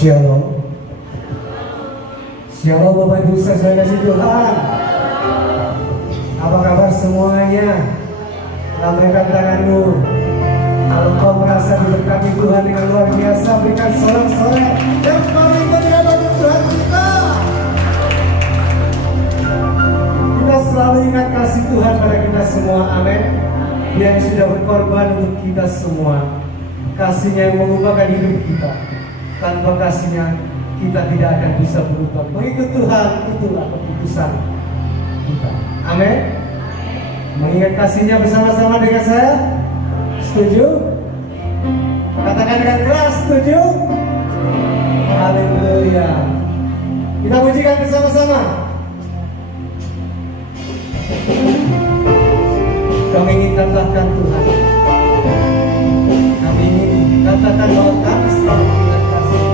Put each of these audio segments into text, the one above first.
Shalom. Shalom Bapak Ibu saya kasih Tuhan. Apa kabar semuanya? Lambaikan tanganmu. Kalau kau merasa diberkati Tuhan dengan luar biasa, berikan sorak-sorai yang paling meriah bagi Tuhan kita. Kita selalu ingat kasih Tuhan pada kita semua. Amin. Dia yang sudah berkorban untuk kita semua. Kasih-Nya yang mengubahkan hidup kita. Tanpa kasih-Nya kita tidak akan bisa berubah. Mengikut Tuhan itulah keputusan kita. Amin. Mengingat kasih-Nya bersama-sama dengan saya. Setuju? Katakan dengan keras, setuju? Haleluya. Kita pujikan bersama-sama. Kami ingin katakan Tuhan, kami ingin katakan bahwa kami selalu mengingat kasih.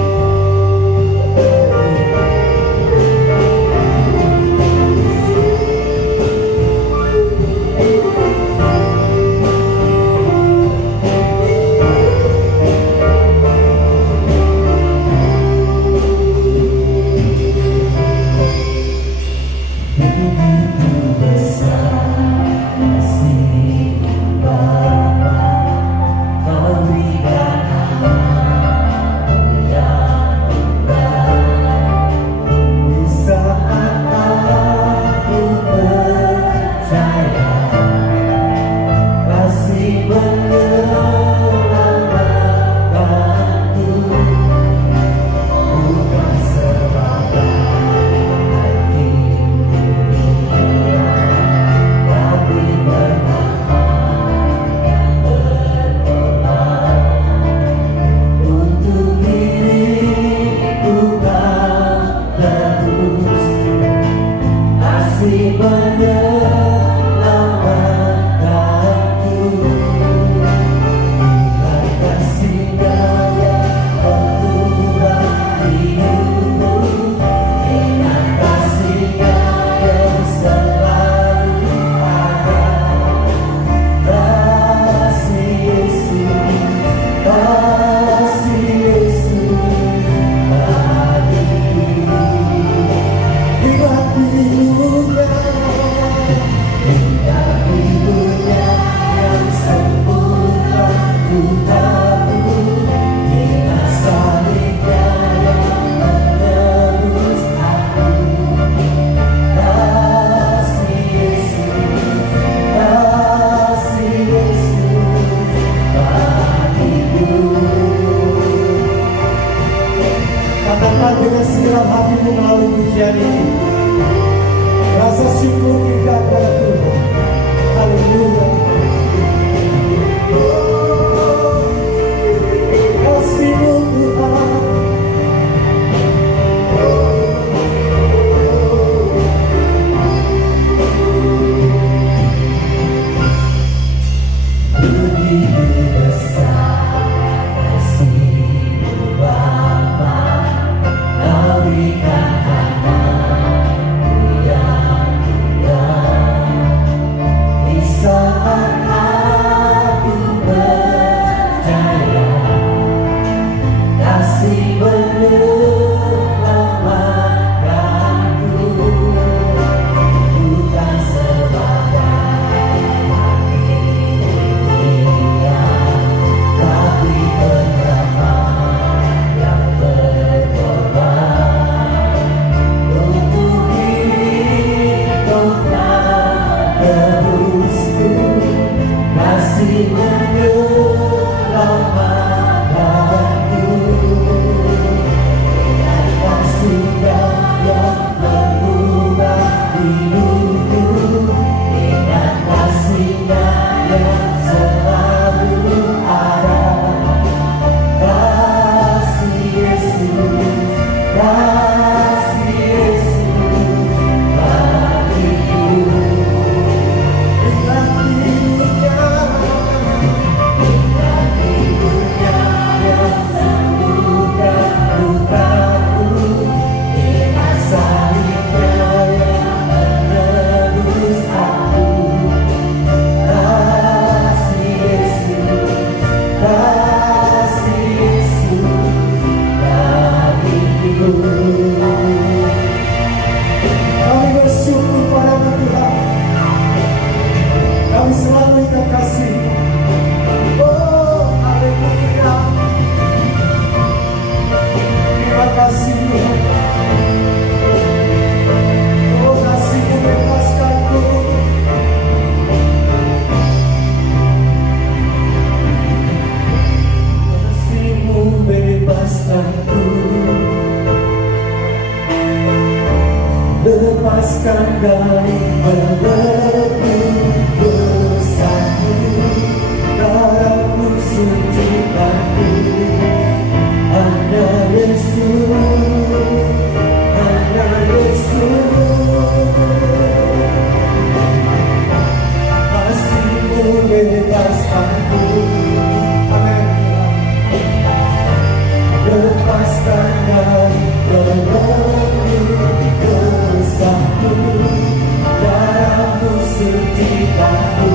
cintamu.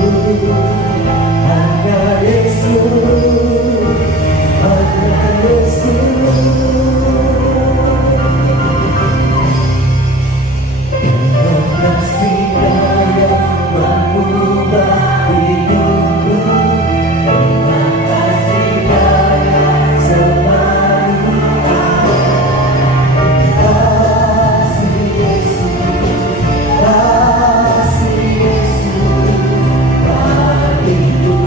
Hanya Yesus, hanya Yesus. Kasih-Nya yang mengubah hidupku, dengan kasih-Nya yang selalu ada. Kasih Yesus, kasih Yesus, bagiku.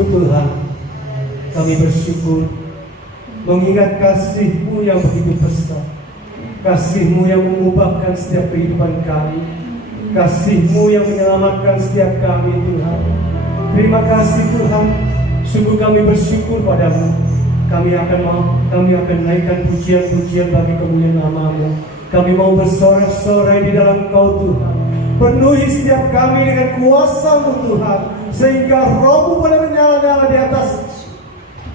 kasih-Mu Tuhan. Kami bersyukur mengingat kasih-Mu yang begitu besar, kasih-Mu yang mengubahkan setiap kehidupan kami, kasih-Mu yang menyelamatkan setiap kami Tuhan. Terima kasih Tuhan, sungguh kami bersyukur padamu. Kami akan naikkan pujian-pujian bagi kemuliaan nama-Mu. Kami mau bersorak-sorai di dalam Kau Tuhan. Penuhi setiap kami dengan kuasa-Mu Tuhan, sehingga Roh-Mu boleh menyala-nyala di atas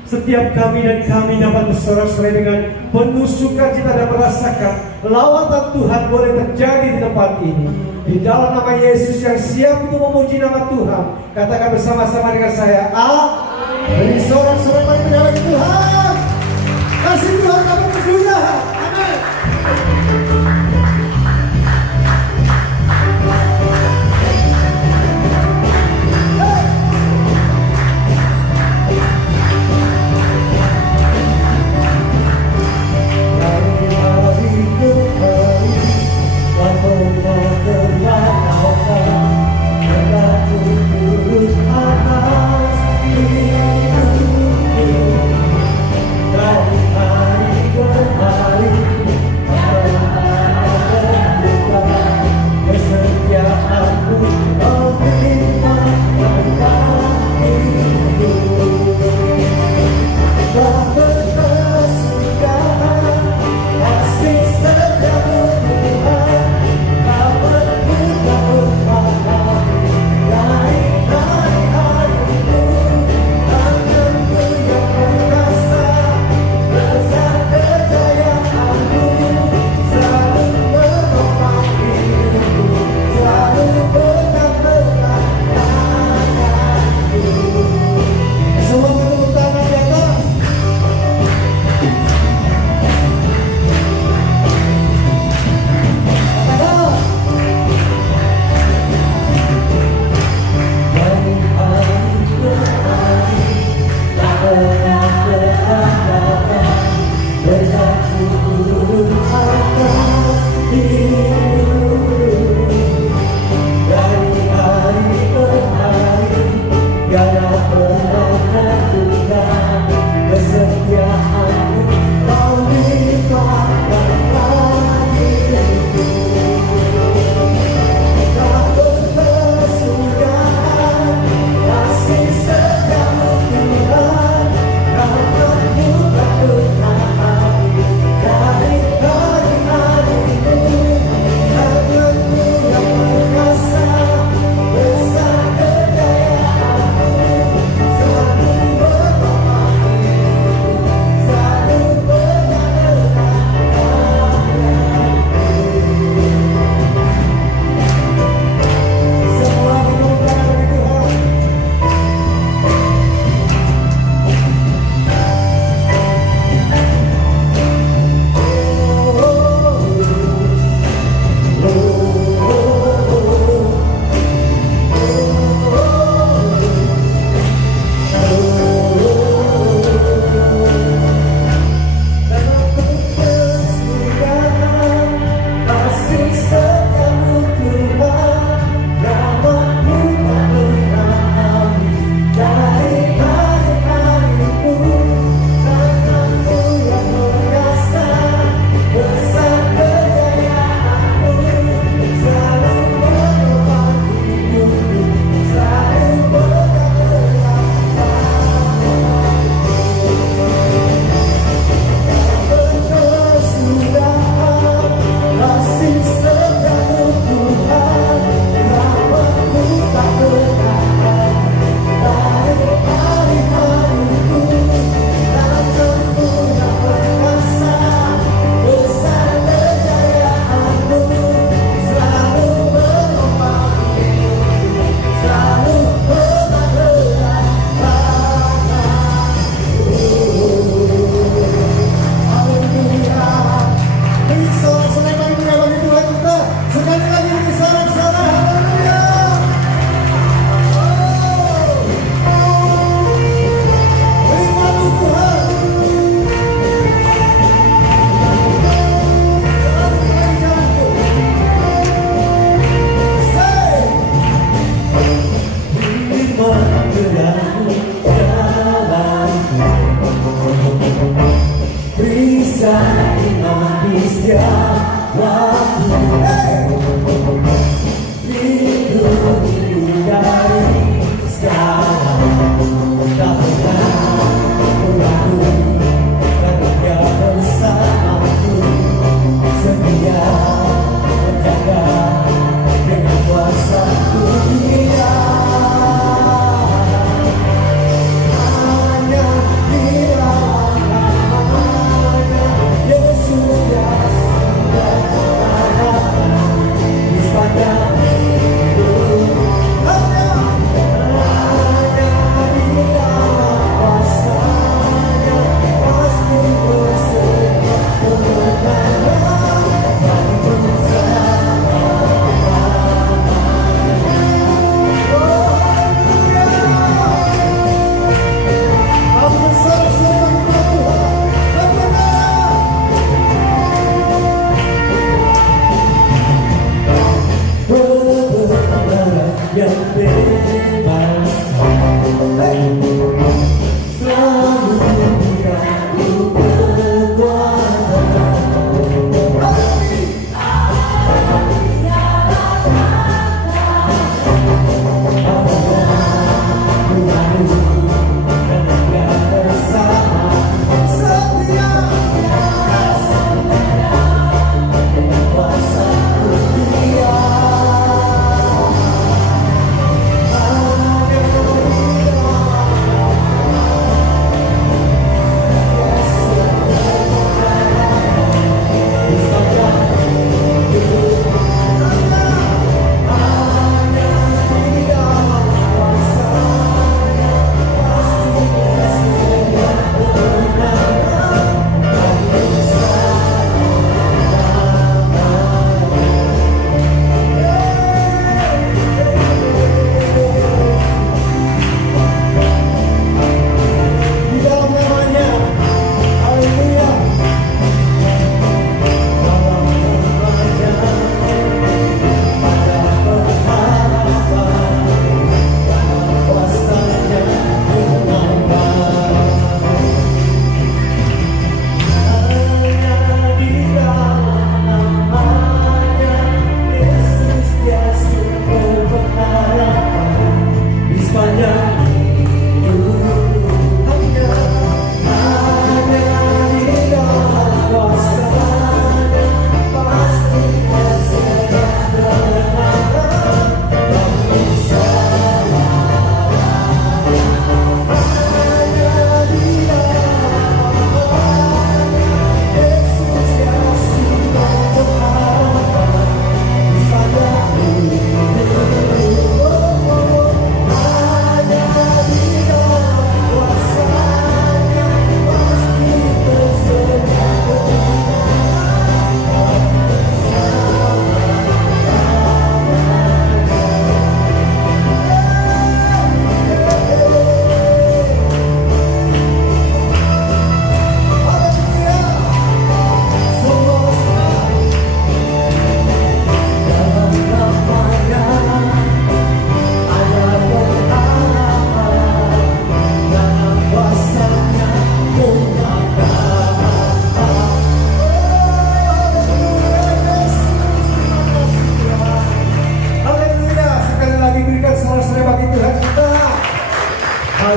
setiap kami, dan kami dapat bersorak-sorai dengan penuh sukacita dan merasakan lawatan Tuhan boleh terjadi di tempat ini. Di dalam nama Yesus yang siap untuk memuji nama Tuhan, katakan bersama-sama dengan saya, beri sorak-sorai bagi menyalahkan Tuhan. Kasih Tuhan kami bersyukur. Amin. Terima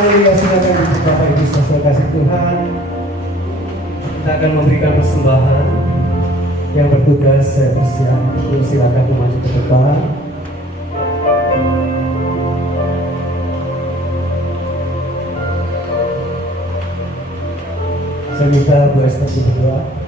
Haleluya, silakan untuk Bapak Ibu saudara kasih Tuhan. Kita akan memberikan persembahan. Yang bertugas saya bersiap. Silakan maju ke depan. Saya minta Bu Esther berdoa.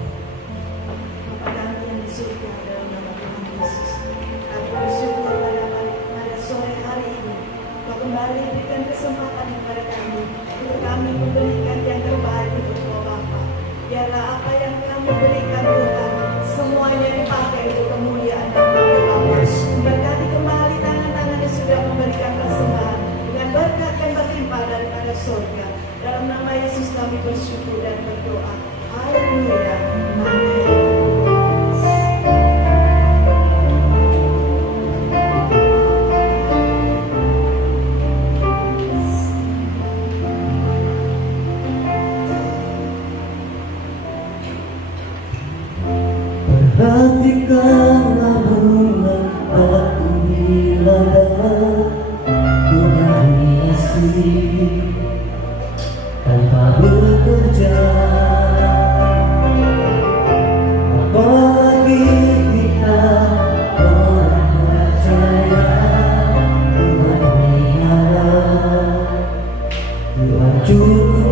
Dalam nama Yesus kami bersyukur dan berdoa. Haleluya. Amin. Perhatikanlah bunga aku di ladang, bunga asih tanpa bekerja, apalagi kita orang percaya. Tuhan pelihara, Tuhan cukupkan.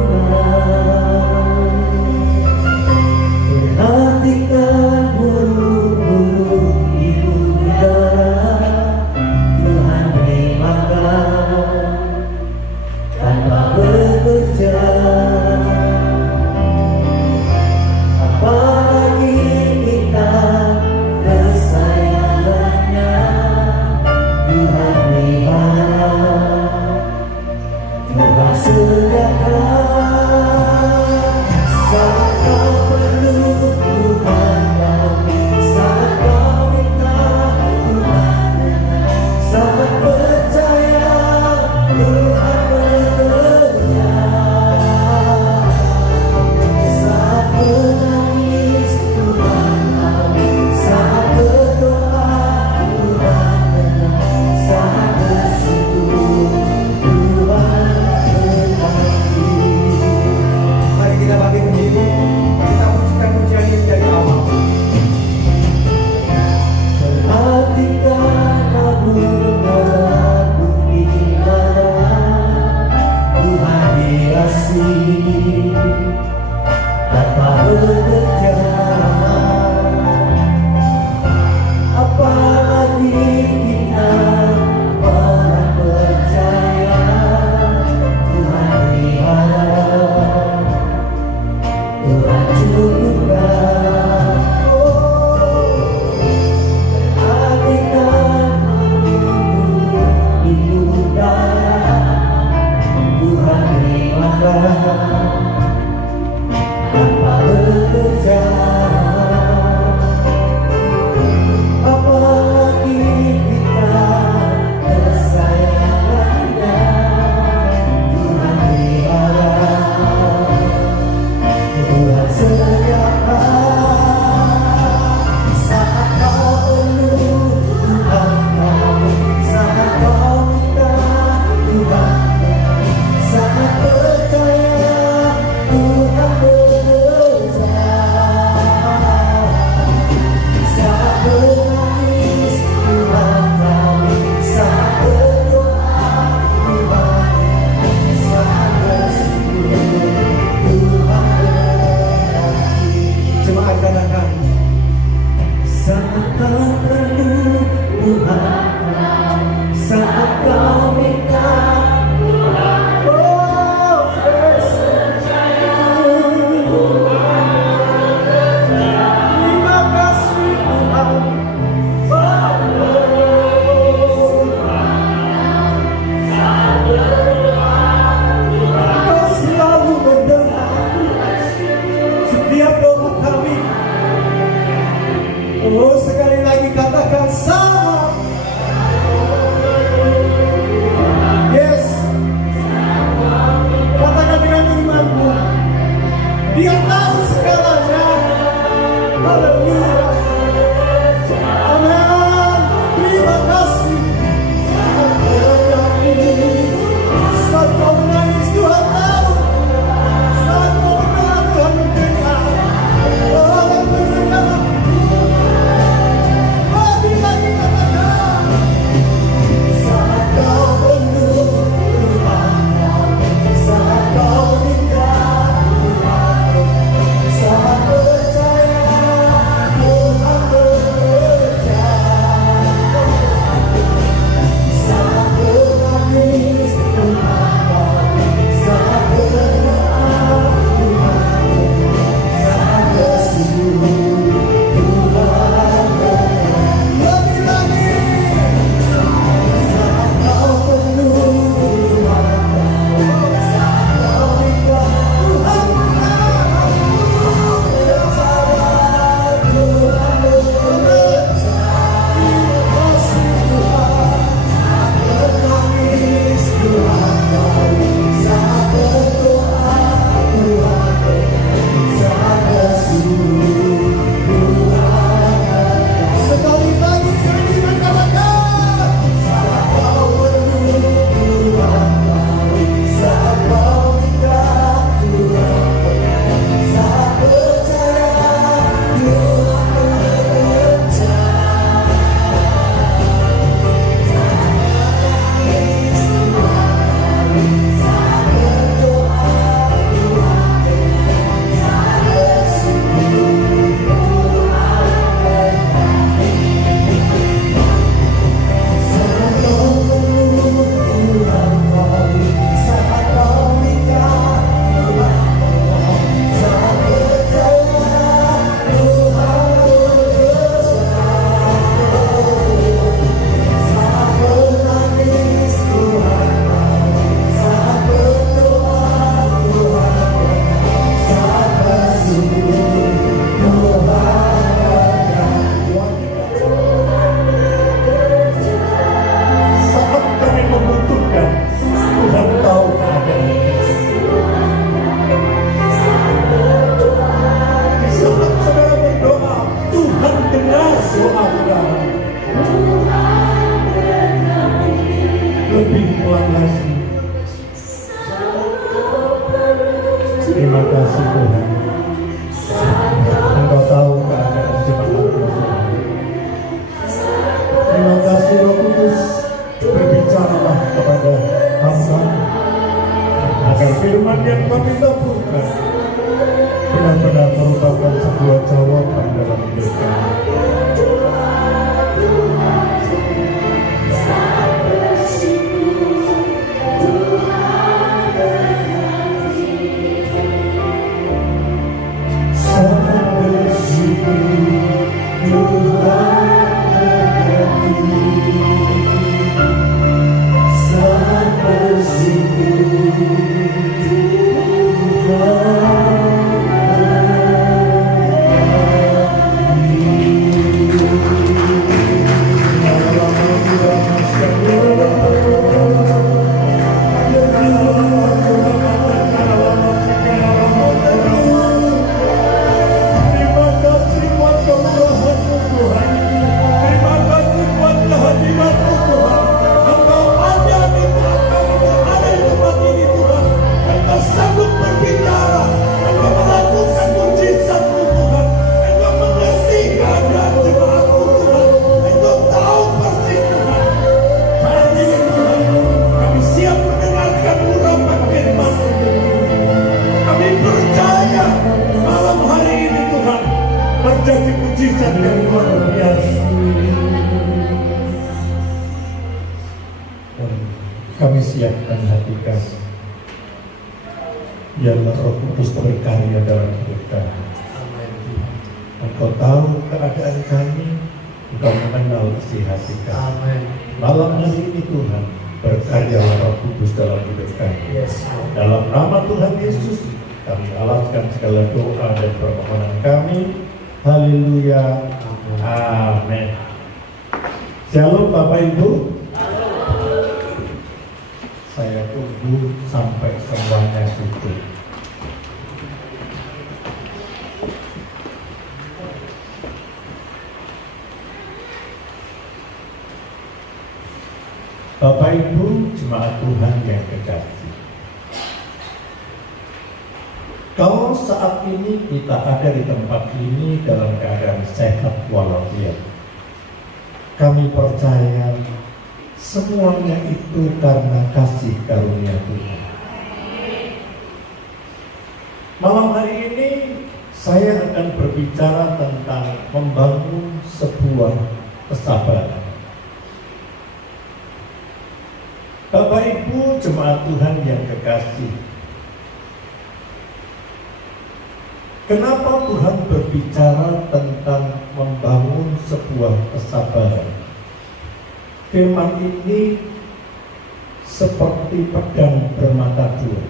Perhatikan burung-burung di udara, Tuhan beri makan tanpa bekerja, apalagi kita kesayangannya. Tuhan pelihara, Tuhan sediakan. Saat kau perlu Tuhan kami, saat kau minta Tuhan dengar, saat percaya Tuhan bekerja, saat menangis Tuhan tahu, saat berdoa Tuhan dengar, saat bersyukur Tuhan mengerti. Mari kita bangkit berdiri, kita pujikan pujian ini dari awal. Perhatikan bunga aku di ladang, kasih Tuhan. Engkau tahu keadaan jemaat Tuhan. Terima kasih Roh Kudus, berbicaralah kepada hamba agar firman yang kami taburkan benar-benar merupakan sebuah jawaban dalam hidup kami. Terjadi mujizat yang luar biasa. Kami siapkan hati kami. Biarlah Roh Kudus berkarya dalam hidup kami. Engkau tahu keadaan kami, Engkau mengenal isi hati kami. Malam hari ini Tuhan, berkaryalah Roh Kudus dalam hidup kami. Dalam nama Tuhan Yesus, kami alaskan segala doa dan permohonan kami. Haleluya. Amin. Shalom Bapak Ibu. Saya tunggu sampai semuanya sujud. Bapak Ibu jemaat Tuhan yang kekasih, kalau saat ini kita ada di tempat ini dalam keadaan sehat walafiat, kami percaya semuanya itu karena kasih karunia Tuhan. Malam hari ini saya akan berbicara tentang membangun sebuah kesabaran. Bapak Ibu jemaat Tuhan yang kekasih, kenapa Tuhan berbicara tentang membangun sebuah kesabaran? Firman ini seperti pedang bermata dua.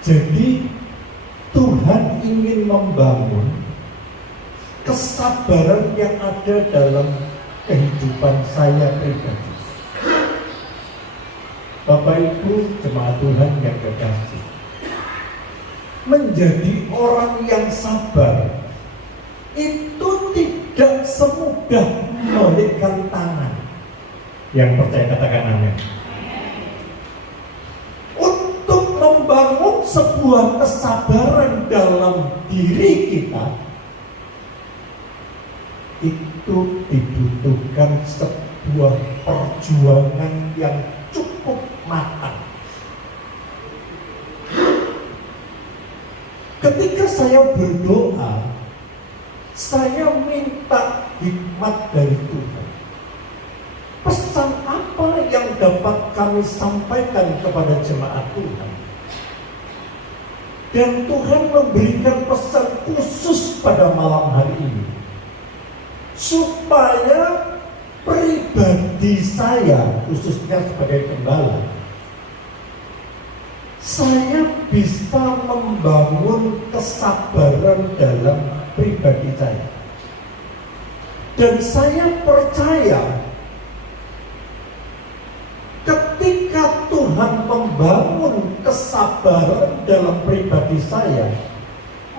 Jadi Tuhan ingin membangun kesabaran yang ada dalam kehidupan saya pribadi. Bapak Ibu jemaat Tuhan yang kekasih, menjadi orang yang sabar itu tidak semudah membalikkan tangan. Yang percaya katakan amin. Untuk membangun sebuah kesabaran dalam diri kita, itu dibutuhkan sebuah perjuangan yang cukup matang. Ketika saya berdoa, saya minta hikmat dari Tuhan. Pesan apa yang dapat kami sampaikan kepada jemaat Tuhan? Dan Tuhan memberikan pesan khusus pada malam hari ini, supaya pribadi saya, khususnya sebagai gembala, saya bisa membangun kesabaran dalam pribadi saya. Dan saya percaya ketika Tuhan membangun kesabaran dalam pribadi saya,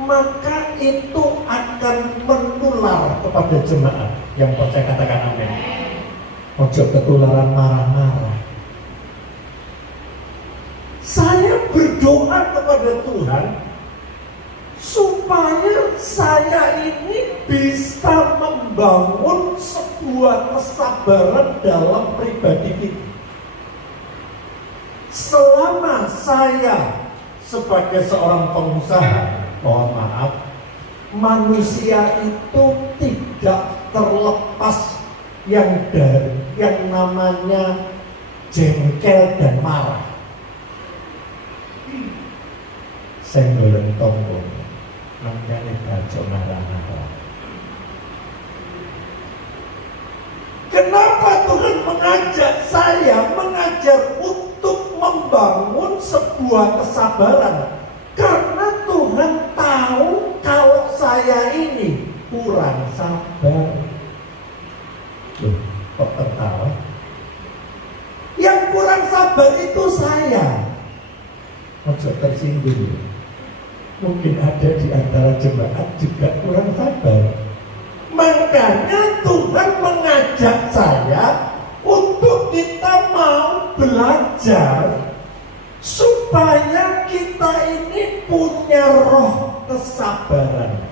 maka itu akan menular kepada jemaat. Yang percaya katakan amin. Ojo ketularan marah-marah. Saya berdoa kepada Tuhan supaya saya ini bisa membangun sebuah kesabaran dalam pribadi kita. Selama saya sebagai seorang pengusaha, mohon maaf, manusia itu tidak terlepas yang namanya jengkel dan marah. Senggolen tonggo namanya baca marah-marah. Kenapa Tuhan mengajak saya mengajar untuk membangun sebuah kesabaran? Karena Tuhan tahu kalau saya ini kurang sabar. Loh, kok tertawa? Yang kurang sabar itu saya. Ojo tersinggung. Mungkin ada di antara jemaat juga kurang sabar. Makanya Tuhan mengajak saya untuk kita mau belajar supaya kita ini punya roh kesabaran.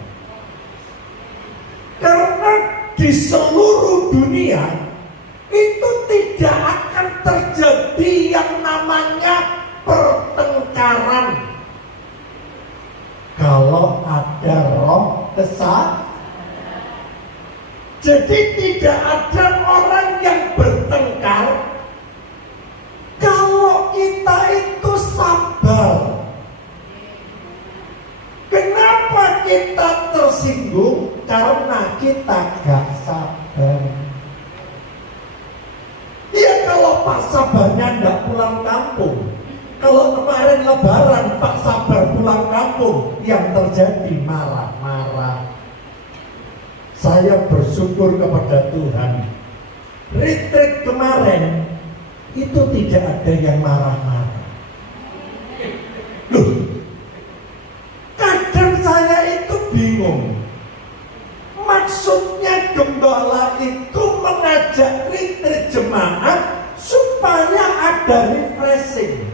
Karena di seluruh dunia itu tidak akan terjadi yang namanya pertengkaran kalau ada roh kesabaran. Jadi tidak ada orang yang bertengkar kalau kita itu sabar. Kenapa kita tersinggung? Karena kita gak sabar. Ya kalau Pak Sabarnya gak pulang kampung, kalau kemarin Lebaran Pak Sabar pulang kampung, yang terjadi marah-marah. Saya bersyukur kepada Tuhan. Retreat kemarin itu tidak ada yang marah-marah. Loh, kadang saya itu bingung. Maksudnya gembala itu mengajak retreat jemaat supaya ada refreshing.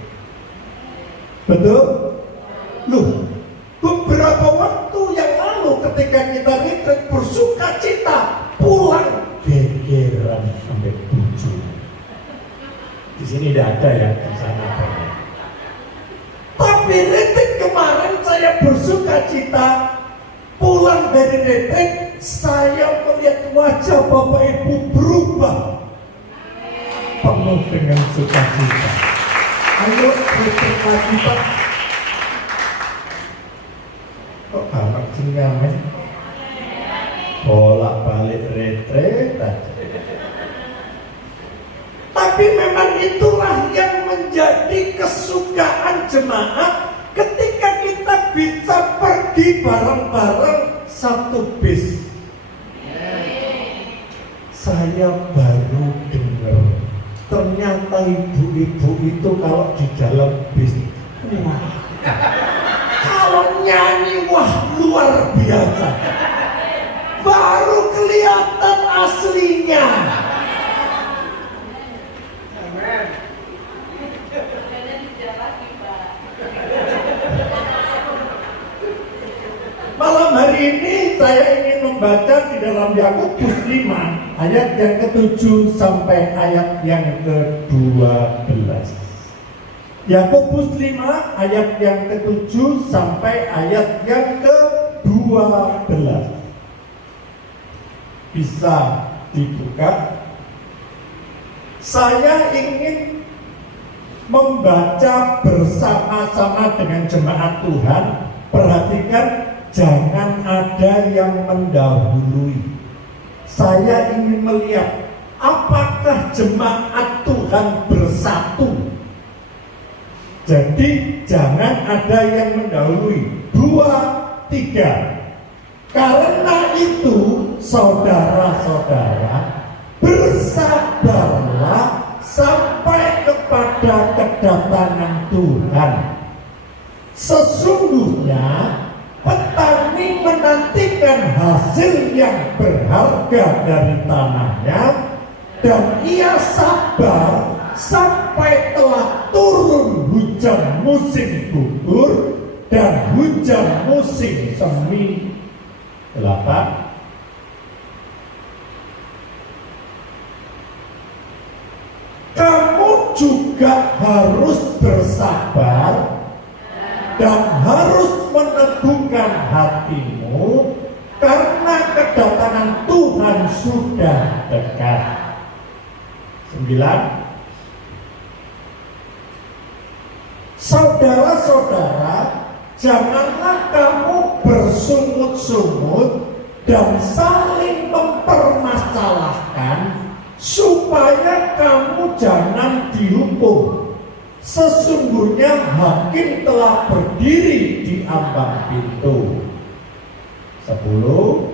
Betul? Loh, beberapa waktu yang lalu ketika kita retreat bersuka cita, pulang gegeran sampai tujuh. Di sini tidak ada ya, di sana ada. Tapi retreat kemarin saya bersuka cita, pulang dari retreat saya melihat wajah Bapak Ibu berubah, penuh dengan sukacita. Ayo retreat lagi Pak. Kok anak cengamen bolak-balik retreat aja. Tapi memang itulah yang menjadi kesukaan jemaat ketika kita bisa pergi bareng-bareng satu bis. Saya baru dengar ternyata ibu-ibu itu kalau di dalam bis, wah, kalau nyanyi wah luar biasa. Baru kelihatan aslinya. Malam hari ini saya ingin membaca di dalam Yakobus 5 ayat yang ke-7 sampai ayat yang ke-12. Yakobus 5 ayat yang ke-7 sampai ayat yang ke-12. Bisa dibuka. Saya ingin membaca bersama-sama dengan jemaat Tuhan. Perhatikan, jangan ada yang mendahului. Saya ingin melihat apakah jemaat Tuhan bersatu. Jadi jangan ada yang mendahului. 2, 3. Karena itu saudara-saudara, bersabarlah sampai kepada kedatangan Tuhan. Sesungguhnya petani menantikan hasil yang berharga dari tanahnya, dan ia sabar sampai telah turun hujan musim gugur dan hujan musim semi. 8. Kamu juga harus bersabar dan harus meneguhkan hatimu karena kedatangan Tuhan sudah dekat. 9. Saudara-saudara, janganlah kamu bersungut-sungut dan saling mempermasalahkan supaya kamu jangan dihukum. Sesungguhnya hakim telah berdiri di ambang pintu. 10.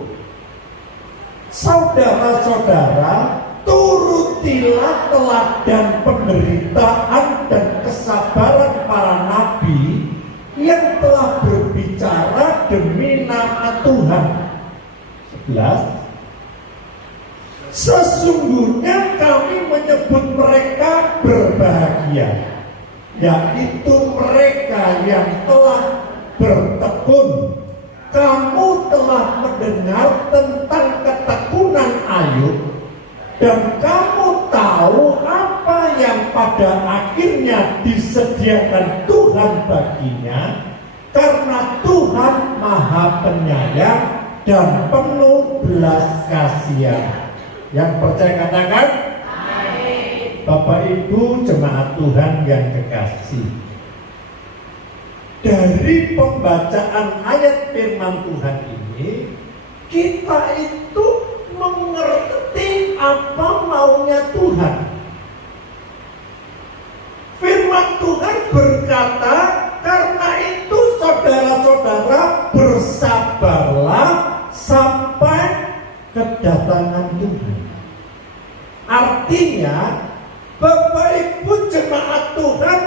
Saudara-saudara, turutilah teladan penderitaan dan kesabaran para nabi yang telah berbicara demi nama Tuhan. 11. Sesungguhnya kami menyebut mereka berbahagia, yaitu mereka yang telah bertekun. Kamu telah mendengar tentang ketekunan Ayub, dan kamu tahu apa yang pada akhirnya disediakan Tuhan baginya, karena Tuhan Maha Penyayang dan penuh belas kasihan. Yang percaya katakan amin. Bapak Ibu jemaat Tuhan yang kekasih, dari pembacaan ayat firman Tuhan ini kita itu mengerti apa maunya Tuhan. Firman Tuhan berkata, karena itu saudara-saudara bersabarlah sampai kedatangan Tuhan. Artinya Bapak Ibu jemaat Tuhan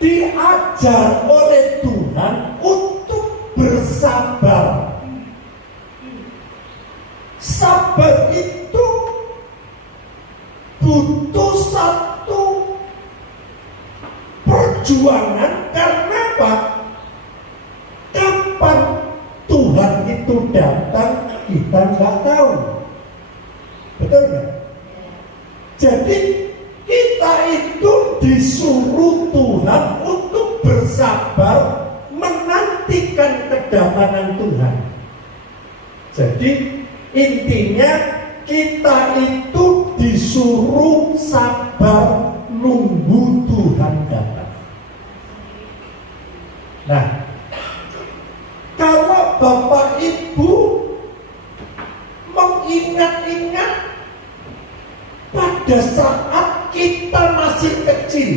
diajar oleh Tuhan untuk bersabar. Sabar itu butuh satu perjuangan. Karena apa? Kapan Tuhan itu datang kita nggak tahu. Betul nggak? Jadi kita itu disuruh Tuhan untuk bersabar menantikan kedatangan Tuhan. Jadi intinya kita itu disuruh sabar nunggu Tuhan datang. Nah, kalau Bapak Ibu mengingat-ingat pada saat kita masih kecil,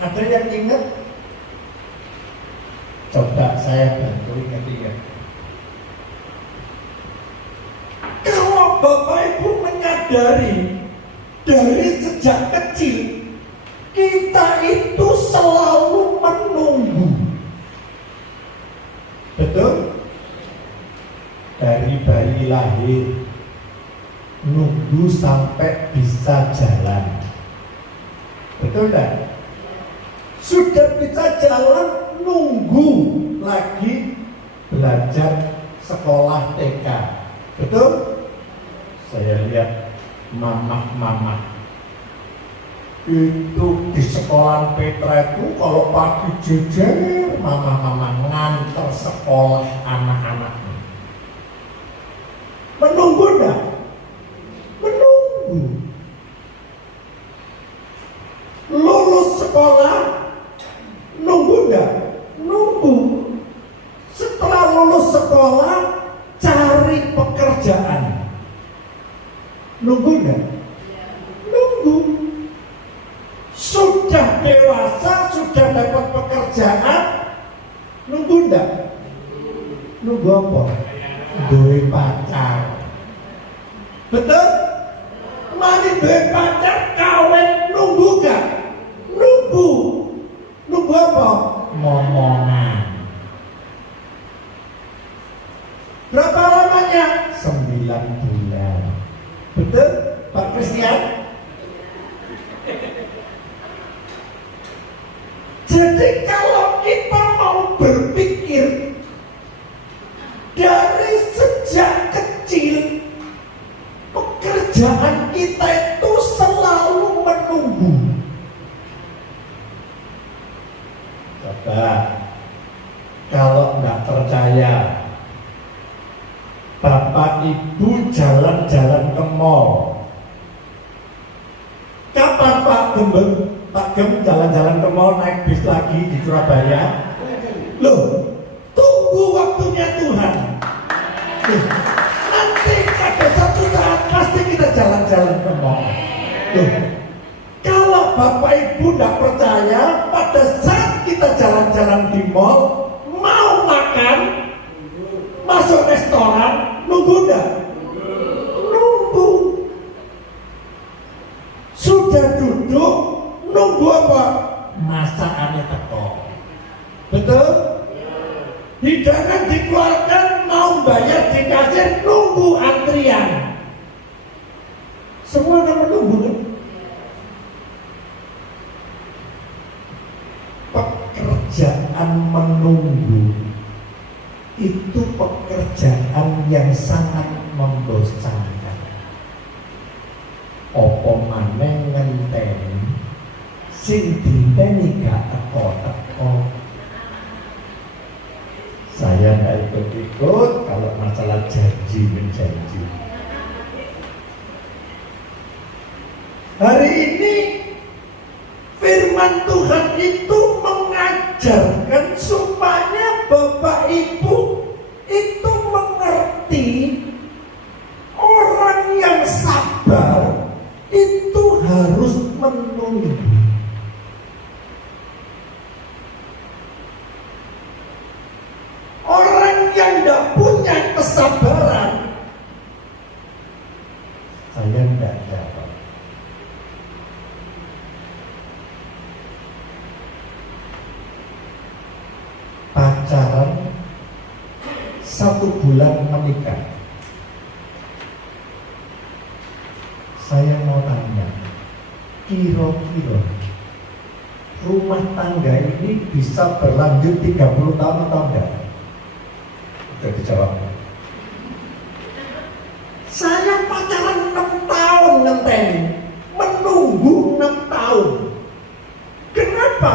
ada yang ingat? Coba saya bantu ingat-ingat. Kalau Bapak Ibu menyadari dari sejak kecil kita itu selalu menunggu. Betul? Dari bayi lahir nunggu sampai bisa jalan. Betul enggak? Sudah bisa jalan nunggu lagi belajar sekolah TK. Betul? Saya lihat mama-mama itu di sekolah Petra itu kalau pagi jejer mama-mama nganter sekolah anak-anaknya. Menunggu enggak? Menunggu. Lulus sekolah nunggu enggak? Nunggu. Setelah lulus sekolah cari pekerjaan. Nunggu enggak? Nunggu. Sudah dewasa, sudah dapat pekerjaan, nunggu enggak? Nunggu apa? Duwe pacar. Betul? Mari duwe pacar, kawin, nunggu enggak? Nunggu. Nunggu apa? Momongan. Berapa lamanya? 9 bulan. Betul, Pak Christian? Jadi kalau kita mau berpikir dari sejak kecil, pekerjaan kita itu selalu menunggu. Coba, kalau nggak percaya, Bapak Ibu jalan-jalan ke mall. Kapan Pak Gem jalan-jalan ke mall naik bis lagi di Surabaya? Loh, tunggu waktunya Tuhan. Loh, nanti pada satu saat pasti kita jalan-jalan ke mall. Loh, kalau Bapak Ibu tidak percaya, pada saat kita jalan-jalan di mall, mau makan, masuk restoran, nunggu enggak? Nunggu. Sudah duduk, nunggu apa? Masakannya teko. Betul? Hidangan dikeluarkan, mau bayar di kasir, nunggu antrian. Semua akan menunggu kan? Pekerjaan menunggu itu pekerjaan yang sangat membosankan. Apa maneh ngenteni sing dinteni gak teko-teko. Saya nggak ikut-ikut kalau masalah janji menjanji. Hari ini firman Tuhan itu mengajarkan supaya Bapak Ibu itu mengerti orang yang sabar itu harus menunggu. Orang yang tidak punya kesabaran, saya tidak jawab. Pacaran 1 bulan menikah. Saya mau tanya, kira-kira rumah tangga ini bisa berlanjut 30 tahun atau enggak? Sudah dijawab. Saya pacaran 6 tahun ngenteni, menunggu 6 tahun. Kenapa?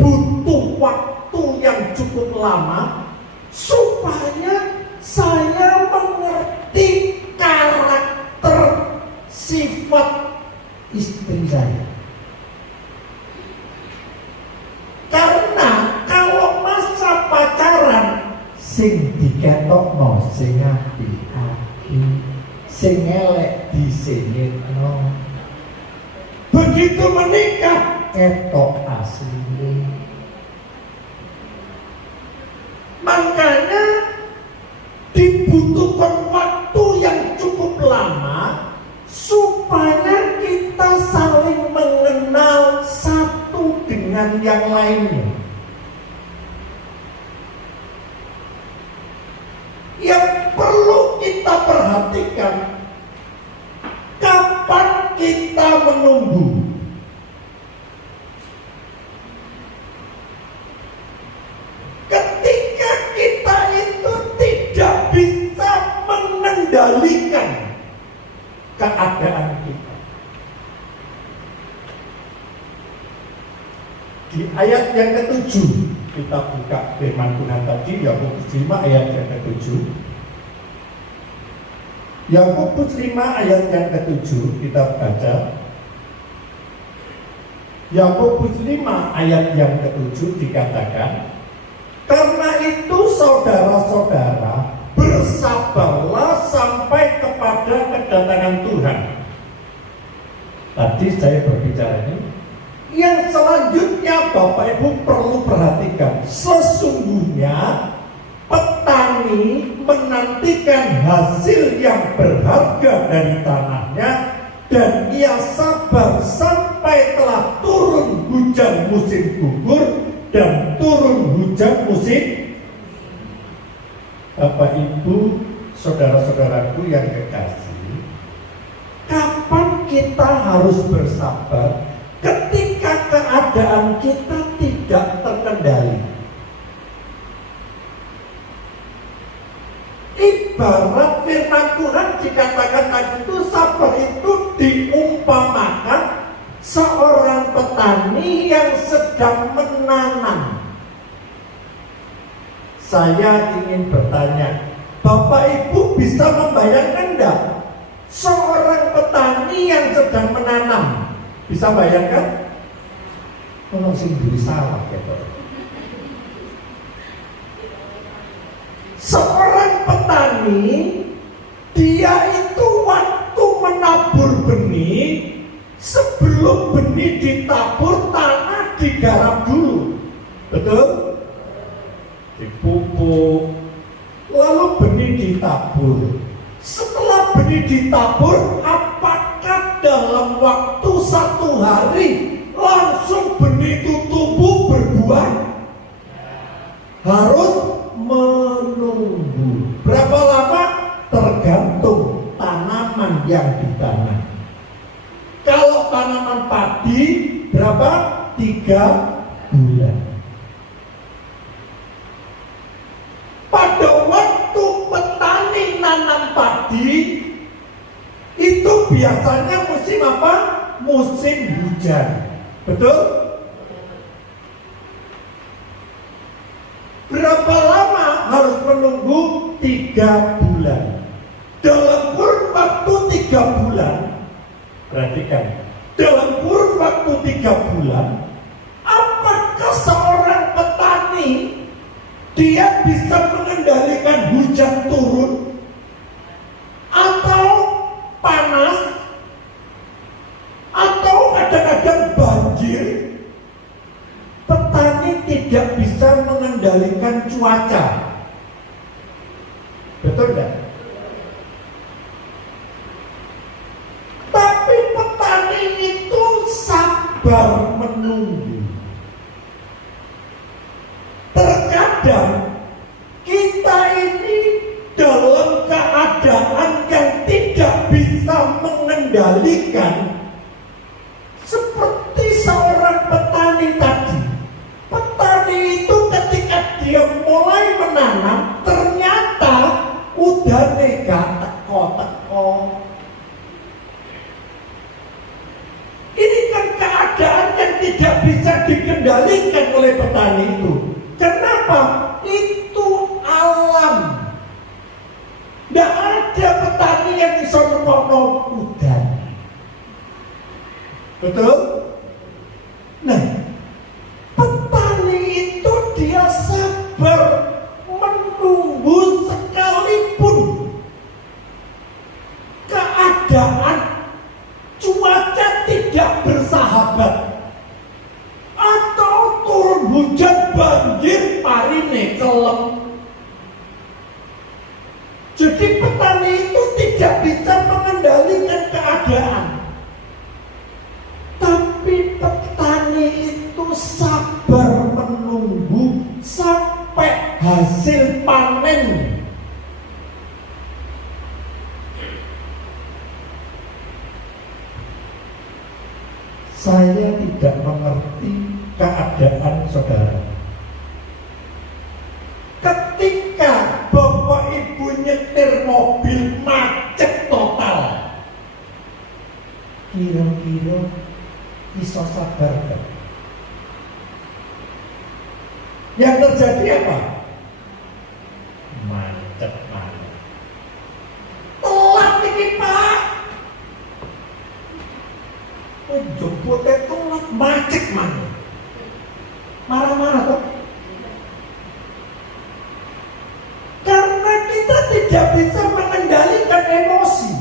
Butuh waktu yang cukup lama supaya saya mengerti karakter sifat istri saya. Karena kalau masa pacaran sing diketokno sing apik-apik, sing elek disingitno. Begitu menikah ketok asli. Makanya dibutuhkan waktu yang cukup lama supaya kita saling mengenal satu dengan yang lainnya. Yang perlu kita perhatikan, kapan kita menunggu. Ketika kita itu tidak bisa mengendalikan keadaan kita. Di ayat yang ke-7 kita buka firman Tuhan tadi, Yakobus 5 ayat yang ke-7. Yakobus 5 ayat yang ke-7 kita baca. Yakobus 5 ayat yang ke-7 dikatakan, karena itu saudara-saudara, bersabarlah sampai kepada kedatangan Tuhan. Tadi saya berbicara ini. Yang selanjutnya Bapak Ibu perlu perhatikan, sesungguhnya petani menantikan hasil yang berharga dari tanahnya, dan ia sabar sampai telah turun hujan musim gugur dan turun hujan musim. Bapak Ibu, saudara-saudaraku yang kekasih, kapan kita harus bersabar ketika keadaan kita tidak ibarat firman Tuhan dikatakan tadi itu, sabar itu diumpamakan seorang petani yang sedang menanam. Saya ingin bertanya, Bapak Ibu bisa membayangkan enggak seorang petani yang sedang menanam? Bisa bayangkan? Kalau sendiri sawah gitu. Seorang petani, dia itu waktu menabur benih, sebelum benih ditabur, tanah digarap dulu. Betul? Dipupuk, lalu benih ditabur. Setelah benih ditabur, apakah dalam waktu 1 hari langsung benih itu tumbuh berbuah? Harus menunggu. Berapa lama? Tergantung tanaman yang ditanam. Kalau tanaman padi, berapa? 3 bulan. Pada waktu petani nanam padi, itu biasanya musim apa? Musim hujan. Betul? Berapa lama harus menunggu? 3 bulan. Dalam kurun waktu 3 bulan, perhatikan, dalam kurun waktu 3 bulan, apakah seorang petani dia bisa mengendalikan hujan turun atau panas atau kadang-kadang banjir? Petani tidak bisa mengendalikan cuaca. Betul enggak? Tapi petani itu sabar menunggu. Terkadang kita ini dalam keadaan yang tidak bisa mengendalikan, seperti seorang petani tadi. Petani itu ketika dia mulai menanam, ternyata udah teko-teko. Ini kan keadaan yang tidak bisa dikendalikan oleh petani itu. Kenapa? Itu alam. Tidak ada petani yang bisa menolak hujan. Betul? Nah, petani itu dia sabar menunggu sekalipun keadaan cuaca tidak bersahabat atau turun hujan, banjir, parine kelem. Jadi petani itu tidak bisa mengendalikan keadaan. Tapi petani itu sabar menunggu sampai hasil panen. Saya tidak mengerti keadaan saudara. Ketika bapak ibu nyetir mobil macet total, kira-kira bisa sabar kan? Yang terjadi apa? Macet mana? Telat ini Pak. Jemputnya telat, macet mana? Marah-marah tuh. Karena kita tidak bisa mengendalikan emosi.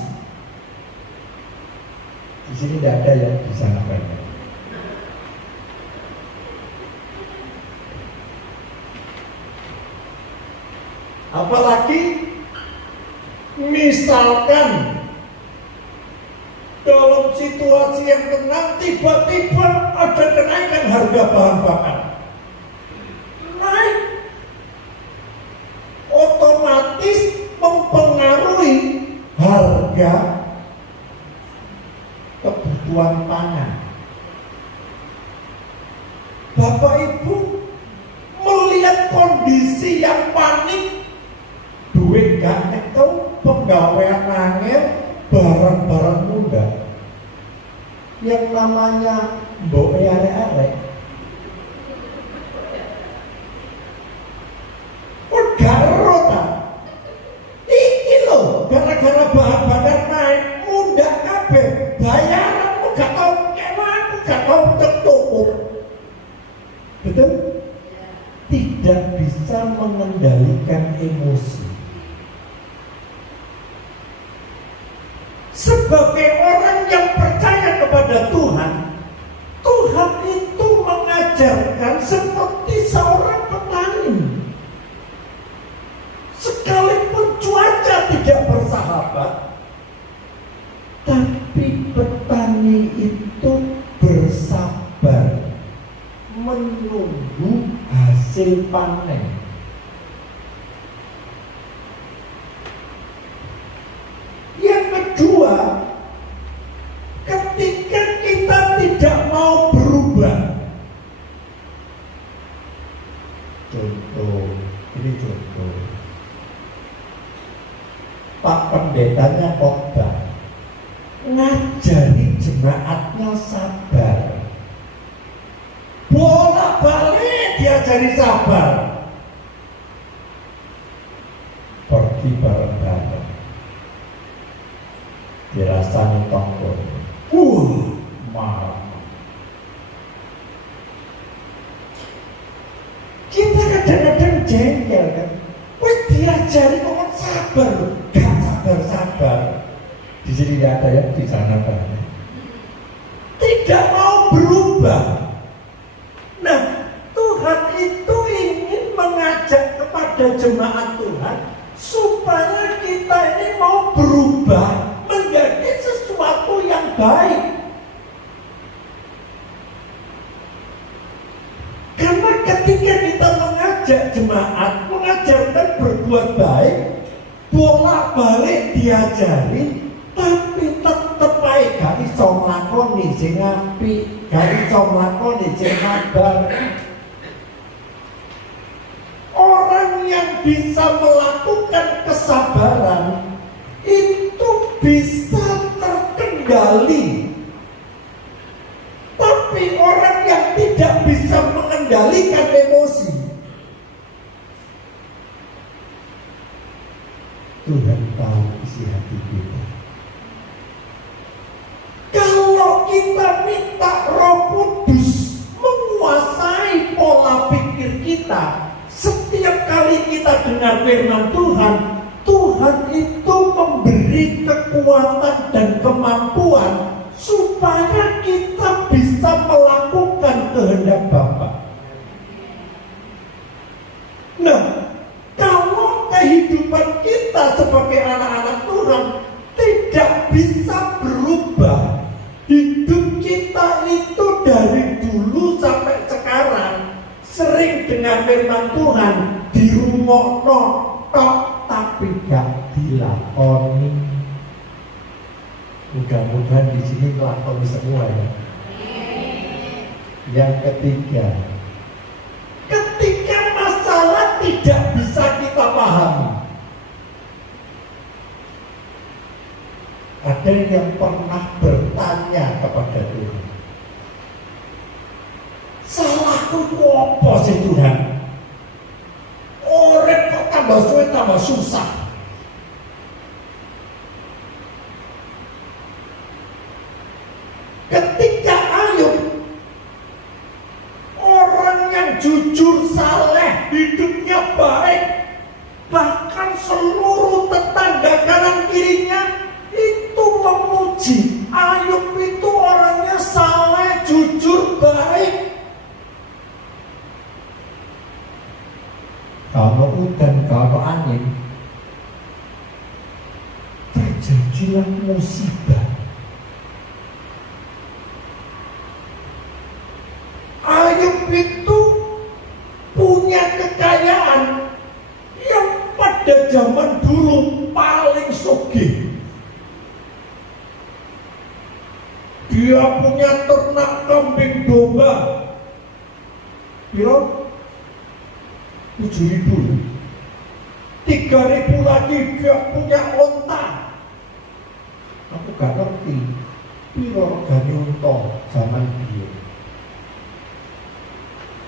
Di sini tidak ada yang bisa ngapain. Apalagi misalkan dalam situasi yang tenang tiba-tiba ada kenaikan harga bahan bakar. Naik, otomatis mempengaruhi harga kebutuhan pangan. Bapak Ibu melihat kondisi yang panik, duit gak nekel, penggawean angin barang-barang muda yang namanya mbok arek-arek. Gak ero ta? Iki lho, gara-gara bahan bakar naik, muda kabeh, bayaranmu gak tau kemanku, gak tau tertutup. Betul? Tidak bisa mengendalikan emosi. Sebagai orang yang percaya kepada Tuhan, Tuhan itu mengajarkan seperti seorang petani. Sekalipun cuaca tidak bersahabat, tapi petani itu bersabar menunggu hasil panen. Yang kedua, ketika kita tidak mau berubah, ini contoh. Pak pendetanya khotbah, ngajari jemaatnya sabar. Bolak-balik diajari sabar. Pergi bareng-bareng, dirasani tongkol. Marah. Kita kadang-kadang jengkel kan. Wes diajari kok sabar, gak sabar-sabar. Di sini tidak ada yang di sana banyak. Tidak mau berubah. Nah, Tuhan itu ingin mengajak kepada jemaat Tuhan supaya kita ini mau berubah menjadi sesuatu yang baik. Karena ketika kita mengajak jemaat, mengajarkan berbuat baik, bolak-balik diajari, tapi tetep ae gak iso nglakoni sing apik, gak iso nglakoni sing sabar. Orang yang bisa melakukan kesabaran itu bisa terkendali. Tapi orang yang tidak bisa mengendalikan emosi, Tuhan tahu isi hati kita. Kalau kita minta Roh Kudus menguasai pola pikir kita, setiap kali kita dengar firman Tuhan, Tuhan itu memberi kekuatan dan kemampuan supaya kita bisa melakukan kehendak Bapa. Nah, kalau kehidupan kita sebagai anak-anak Tuhan tidak bisa berubah, hidup kita itu dari dulu sampai sekarang sering dengar firman Tuhan dirungokno tok tapi gak dilakoni. Mudah-mudahan di sini melakoni semua ya. Yang ketiga, ketika masalah tidak bisa kita pahami, ada yang pernah bertanya kepada Tuhan, salahku apa sih Tuhan? Urip kok tambah suwe tambah susah. Ketika Ayub, orang yang jujur, saleh, hidupnya baik, bahkan seluruh tetangga kanan kirinya itu memuji Ayub itu orangnya saleh, jujur, baik. Kalau hujan, kalau angin, terjadilah musibah. Ayub itu punya kekayaan yang pada zaman dulu paling sugih. Dia punya ternak kambing domba. Piro? 7.000. 3.000 lagi dia punya onta. Aku gak ngerti piro regane unta zaman dia.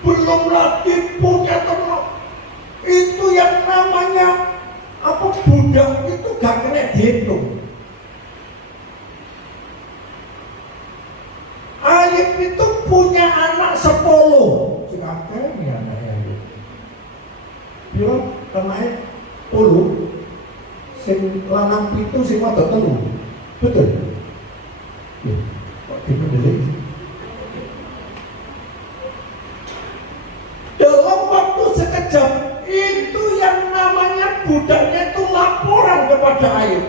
Belum lagi punya ternak. Itu yang namanya apa, budak itu gak kena dihitung. Ayub itu punya anak 10. Sing akeh nih anaknya Ayub. Piro anaknya 10. Sing lanang 7, sing wadok 3. Betul? Ya, kok dipendelik? Dalam waktu sekejap itu yang namanya budaknya itu laporan kepada Ayub.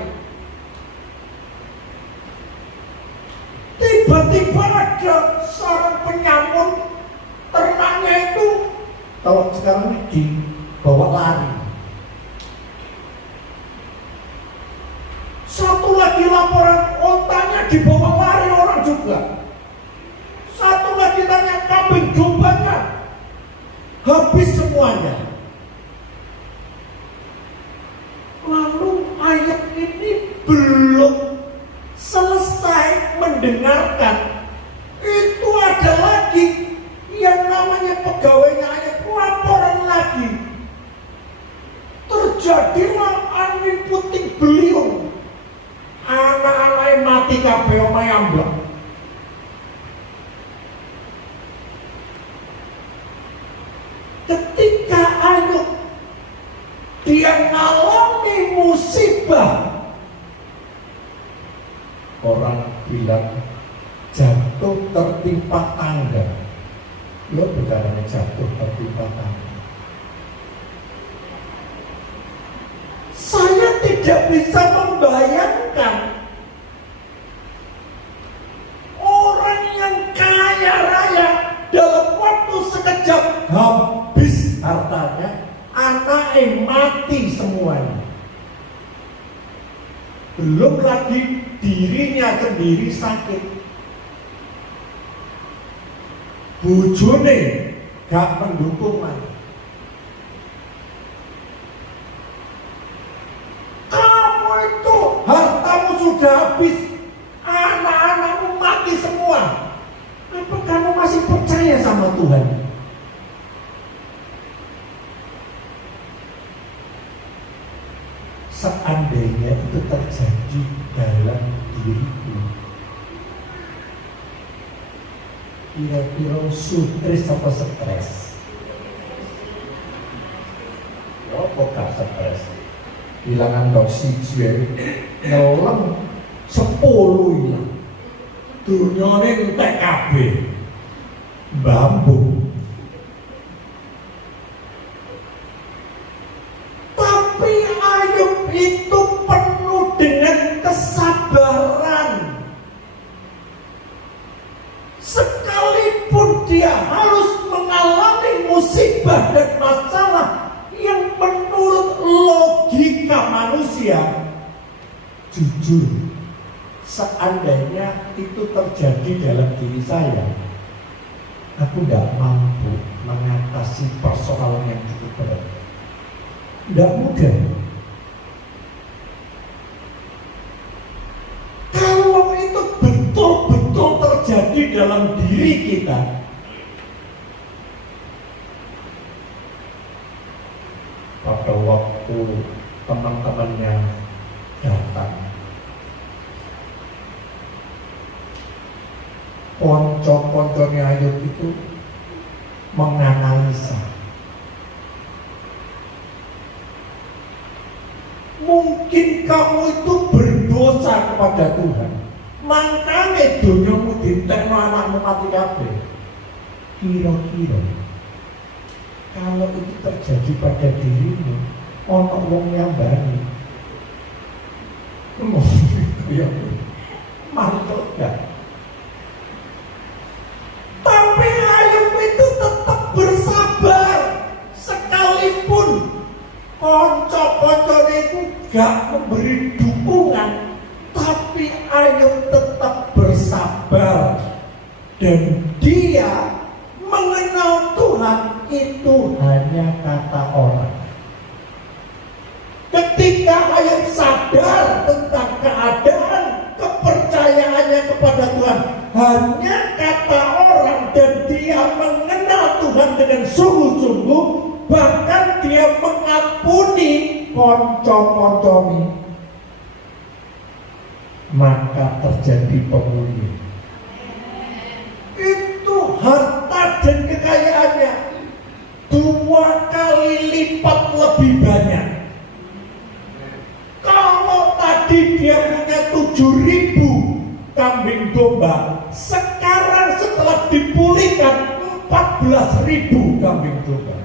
Tiba-tiba ada seorang penyamun ternaknya itu, kalau sekarang ini dibawa lari. Satu lagi laporan ontanya dibawa lari orang juga. Satu lagi tanya kambing dombanya, habis semuanya. Lalu ayat ini belum selesai mendengarkan, itu ada lagi yang namanya pegawainya ayat laporan lagi. Terjadilah angin puting beliung, anak-anak mati kabeh omahe amblak. Ketika Ayub dia ngalami musibah, orang bilang jatuh tertimpa tangga. Ya bukan jatuh tertimpa tangga. Saya tidak bisa membayangkan orang yang kaya raya dalam waktu sekejap habis hartanya, anaknya mati semuanya. Belum lagi dirinya sendiri sakit. Bojone gak mendukung lagi. Kamu itu hartamu sudah habis, anak-anakmu mati semua. Apa kamu masih percaya sama Tuhan? Seandainya itu terjadi dalam diriku, kira-kira stres apa stres? Apa gak stres? Hilangan oksigen, ngelem 10 hilang. Dunyane entek kabeh. Bambu. Tapi Ayub itu penuh dengan kesabaran. Sekalipun dia harus mengalami musibah dan masalah yang menurut logika manusia, jujur, seandainya itu terjadi dalam diri saya, aku tidak mampu mengatasi persoalan yang cukup berat. Tidak mudah. Kalau itu betul-betul terjadi dalam diri kita, pada waktu teman-temannya datang, konco-konconya Ayub itu menganalisa, mungkin kamu itu berdosa kepada Tuhan, makanya dunyamu ditekno anakmu mati kabeh. Kira-kira kalau itu terjadi pada dirimu, ono wong nyambani, ya mantuk gak? Tapi Ayub itu tetap bersabar, sekalipun konco-koncone itu gak memberi dukungan, tapi Ayub tetap bersabar dan dia mengenal Tuhan itu hanya kata orang. tentang keadaan kepercayaannya kepada Tuhan hanya kata orang, dan dia mengenal Tuhan dengan sungguh-sungguh, bahkan dia mengampuni konco-konconi, maka terjadi pemulihan. Itu harta dan kekayaannya 2 kali lipat lebih banyak. Kalau tadi dia punya 7.000 kambing domba, sekarang setelah dipulihkan 14.000 kambing domba.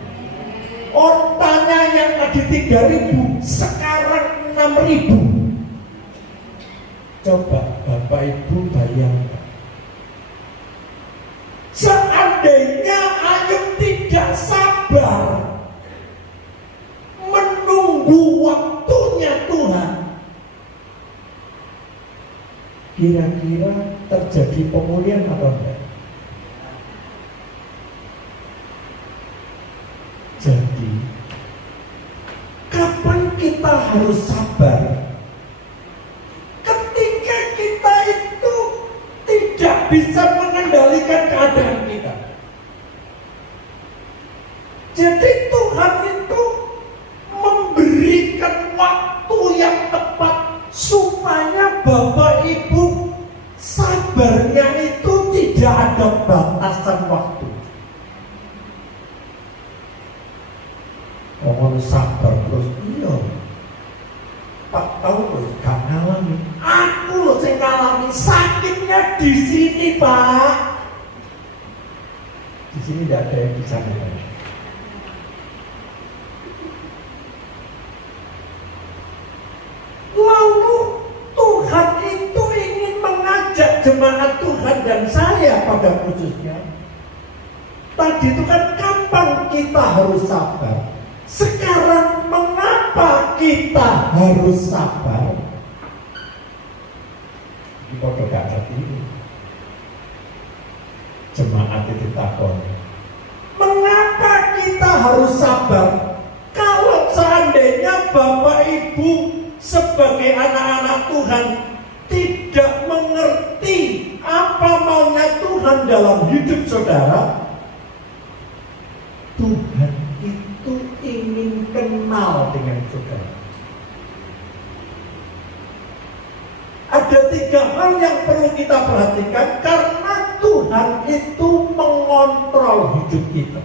Ontanya yang tadi 3.000 sekarang 6.000. Coba Bapak Ibu bayangkan, seandainya Ayub tidak sabar menunggu waktunya Tuhan, kira-kira terjadi pemulihan atau enggak? Jadi, kapan kita harus sabar? Ketika kita itu tidak bisa mengendalikan keadaan kita. Jadi Tuhan itu memberikan waktu yang tepat supaya Bapak Ibu sabarnya itu tidak ada batasan waktu. Ngomong sabar terus, iya Pak tahu loh, gak ngalami. Aku loh yang ngalami, sakitnya di sini Pak. Di sini tidak ada yang bisa ngalami. Lalu Tuhan itu ingin mengajak jemaat Tuhan dan saya pada khususnya. Tadi itu kan kapan kita harus sabar. Sekarang mengapa kita harus sabar? Kita tidak ngerti. Jemaat itu takon. Mengapa kita harus sabar? Kalau seandainya Bapak Ibu sebagai anak-anak Tuhan tidak mengerti apa maunya Tuhan dalam hidup saudara, Tuhan itu ingin kenal dengan saudara. Ada 3 hal yang perlu kita perhatikan karena Tuhan itu mengontrol hidup kita.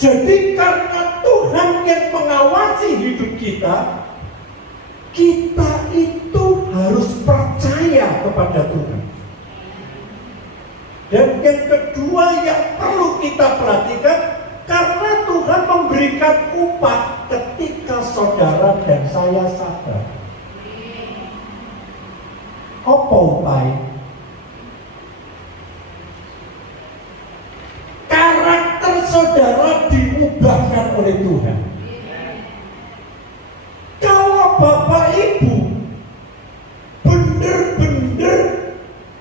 Jadi karena Tuhan yang mengawasi hidup kita, kita itu harus percaya kepada Tuhan. Dan yang kedua yang perlu kita perhatikan, karena Tuhan memberikan upah ketika saudara dan saya sabar. Apa upah? Karakter saudara diubahkan oleh Tuhan. Kalau Bapak Ibu benar-benar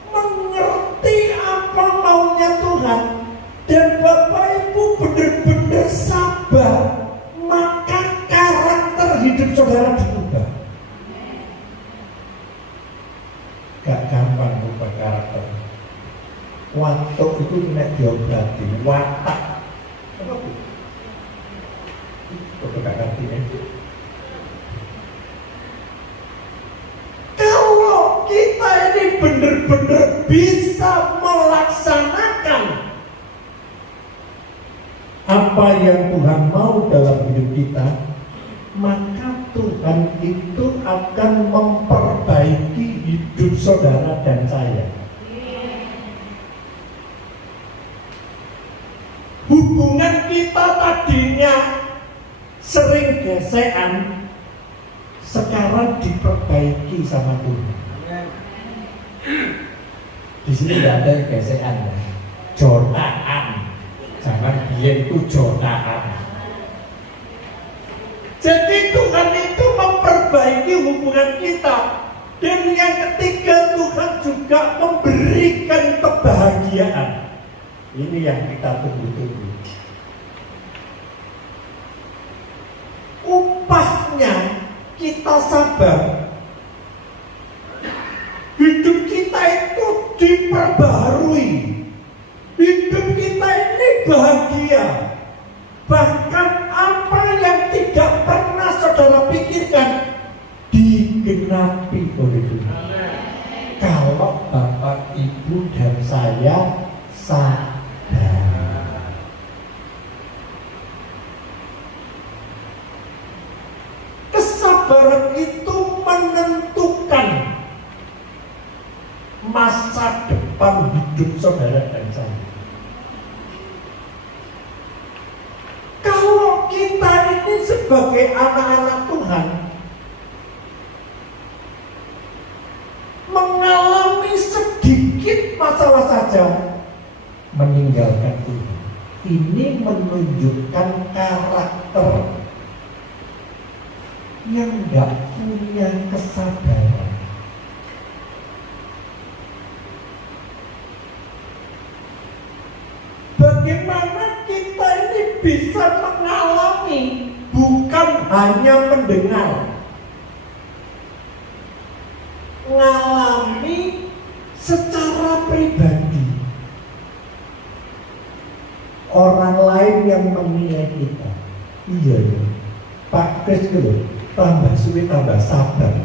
mengerti apa maunya Tuhan dan Bapak Ibu benar-benar sabar, maka karakter hidup saudara diubah. Gak gampang ubah karakter. Watuk itu nek diobati, watak. Apa itu? Kok gak ngerti ya? Kalau kita ini benar-benar bisa melaksanakan apa yang Tuhan mau dalam hidup kita, maka Tuhan itu akan memperbaiki hidup saudara dan saya. Hubungan kita tadinya sering gesekan, sekarang diperbaiki sama Tuhan. Di sini tidak ada gesekan, ya. Jotaan. Jangan biar itu jotaan. Jadi Tuhan itu memperbaiki hubungan kita. Dan yang ketiga, Tuhan juga memberikan kebahagiaan. Ini yang kita tunggu-tunggu. Upahnya kita kita sabar, hidup kita itu diperbaharui. Hidup kita ini bahagia. Bahkan apa yang tidak pernah saudara pikirkan digenapi oleh Tuhan. Kalau Bapak, Ibu, dan saya sadar. Kesabaran itu menentukan masa depan hidup saudara dan saya. Kalau kita ini sebagai anak-anak Tuhan mengalami sedikit masalah saja meninggalkan Tuhan, ini menunjukkan karakter yang tidak punya kesabaran. Bagaimana kita ini bisa mengalami, bukan hanya mendengar, mengalami secara pribadi. Orang lain yang menilai kita. Iya ya, Pak Kris itu tambah sulit tambah sabar,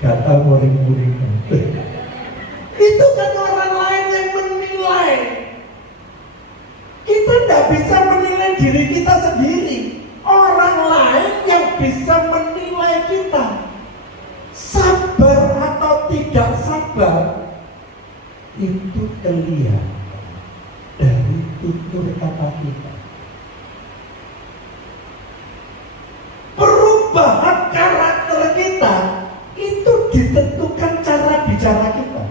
kata muring-muring. Itu kan orang lain yang menilai. Kita tidak bisa menilai diri kita sendiri. Orang lain yang bisa menilai kita. Sabar atau tidak sabar itu kelihatan dari tutur kata kita. Perubahan karakter kita itu ditentukan cara bicara kita.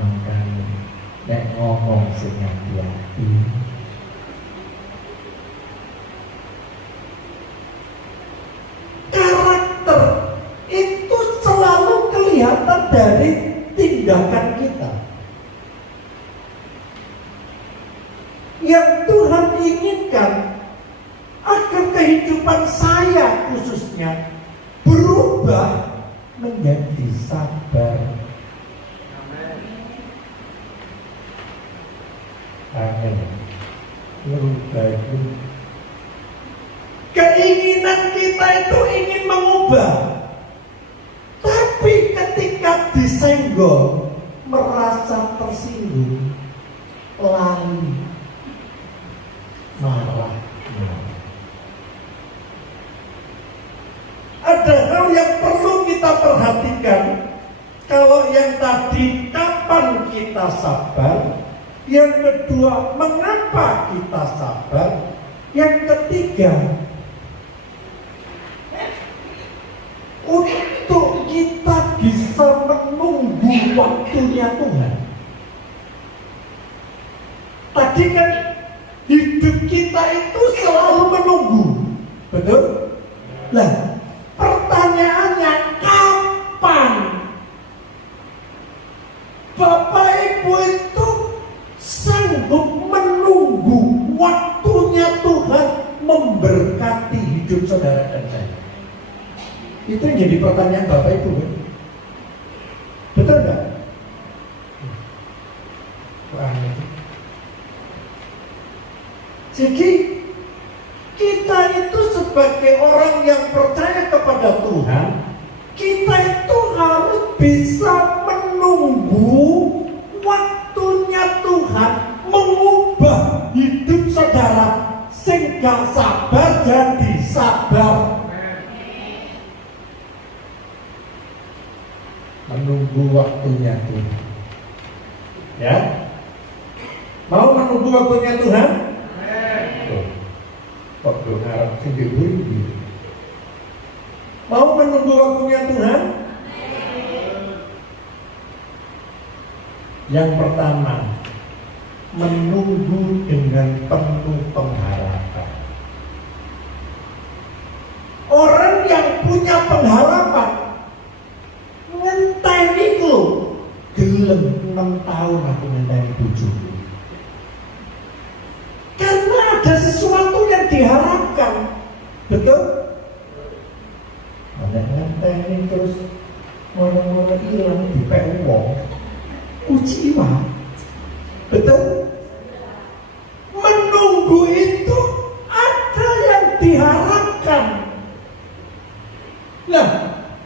Makanya nek ngomong sing hati-hati. Karakter itu selalu kelihatan dari tindakan kita. Yang Tuhan inginkan agar kehidupan saya khususnya berubah menjadi sabar. Amin. Berubah itu keinginan kita itu ingin mengubah, tapi ketika disenggol merasa tersinggung, lalu marah. Ada hal yang perlu kita perhatikan. Kalau yang tadi kapan kita sabar, yang kedua mengapa kita sabar, yang ketiga untuk kita bisa menunggu waktunya Tuhan. Tadi kan hidup kita itu selalu menunggu, betul? Lah, pertanyaannya kapan Bapak Ibu itu sanggup menunggu waktunya Tuhan memberkati hidup saudara dan saya? Itu yang jadi pertanyaan Bapak Ibu, kan? Betul nggak? Jadi kita itu sebagai orang yang percaya kepada Tuhan, kita itu harus bisa menunggu waktunya Tuhan mengubah hidup saudara sehingga sabar jadi sabar. Menunggu waktunya Tuhan. Ya? Mau menunggu waktunya Tuhan? Kok ngarep sendiri? Mau menunggu waktunya Tuhan? Yang pertama, menunggu dengan penuh pengharapan. Orang yang punya pengharapan ngenteni lho, gelem 6 tahun aku ngenteni bojoku. Karena ada sesuatu yang diharapkan. Betul? nek ngenteni terus ngono-ngono ilang dipek wong kuciwa. Betul? Menunggu itu ada yang diharapkan. Nah,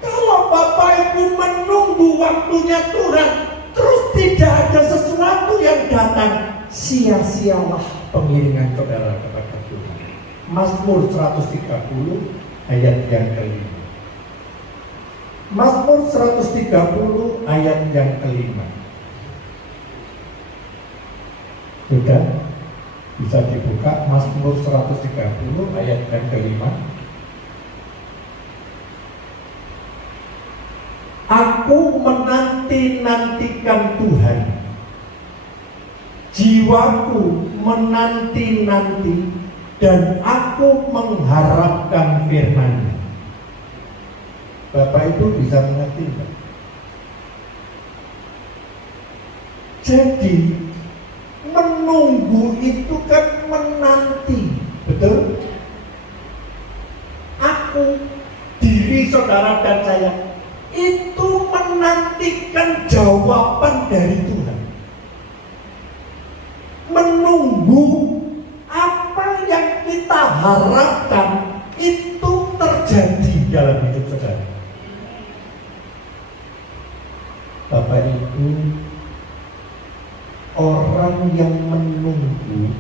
kalau Bapak Ibu menunggu waktunya Tuhan, terus tidak ada sesuatu yang datang, sia-sialah pengiringan saudara kepada Tuhan. Mazmur 130 ayat yang kelima. Mazmur 130 ayat yang kelima. Sudah bisa dibuka Mazmur 130 ayat yang kelima. Aku menanti-nantikan Tuhan, jiwaku menanti-nanti, dan aku mengharapkan firman-Nya. Bapak Ibu bisa mengerti enggak? Jadi menunggu itu kan menanti, betul? Aku, diri saudara dan saya itu menantikan jawaban dari Tuhan. Menunggu apa yang kita harapkan itu terjadi dalam hidup saudara. Bapak Ibu, orang yang menunggu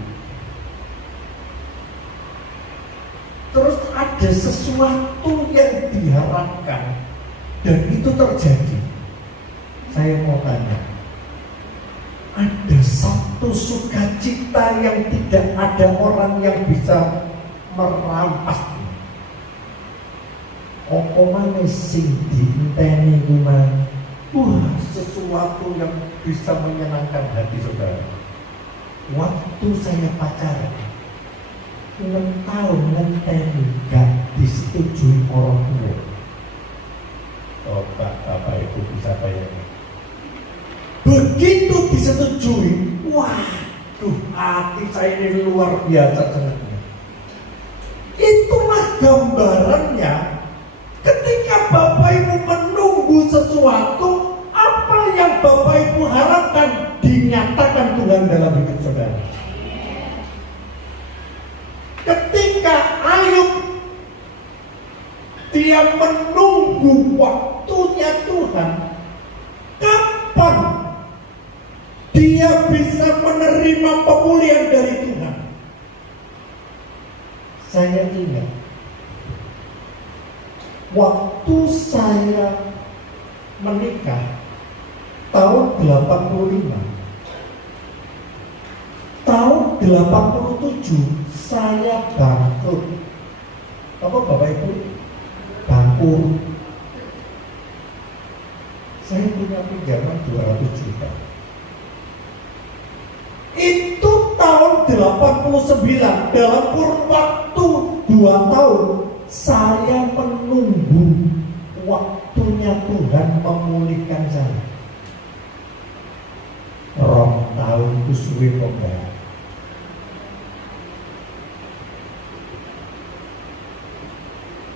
terus ada sesuatu yang diharapkan dan itu terjadi. Saya mau tanya, ada satu sukacita yang tidak ada orang yang bisa merampasnya. Apa maneh sing diinteni kuwi? Wah, sesuatu yang bisa menyenangkan hati saudara. Waktu saya pacaran 6 tahun ngenteni gak disetujui orang tua. Coba Bapak Ibu bisa bayangkan. Begitu disetujui, waduh, hati saya ini luar biasa senangnya. Itulah gambarannya ketika Bapak Ibu menunggu sesuatu, apa yang Bapak Ibu harapkan dinyatakan Tuhan dalam hidup saudara. Ketika Ayub dia menunggu waktunya Tuhan, kapan dia bisa menerima pemulihan dari Tuhan? Saya ingat waktu saya menikah tahun 85, tahun 87 saya bangkrut. Apa Bapak Ibu? Bangkrut. Saya punya pinjaman 200 juta. Itu tahun 89, dalam kurun waktu 2 tahun saya menunggu waktunya Tuhan memulihkan saya. Rong tahun kusuwe pembayar.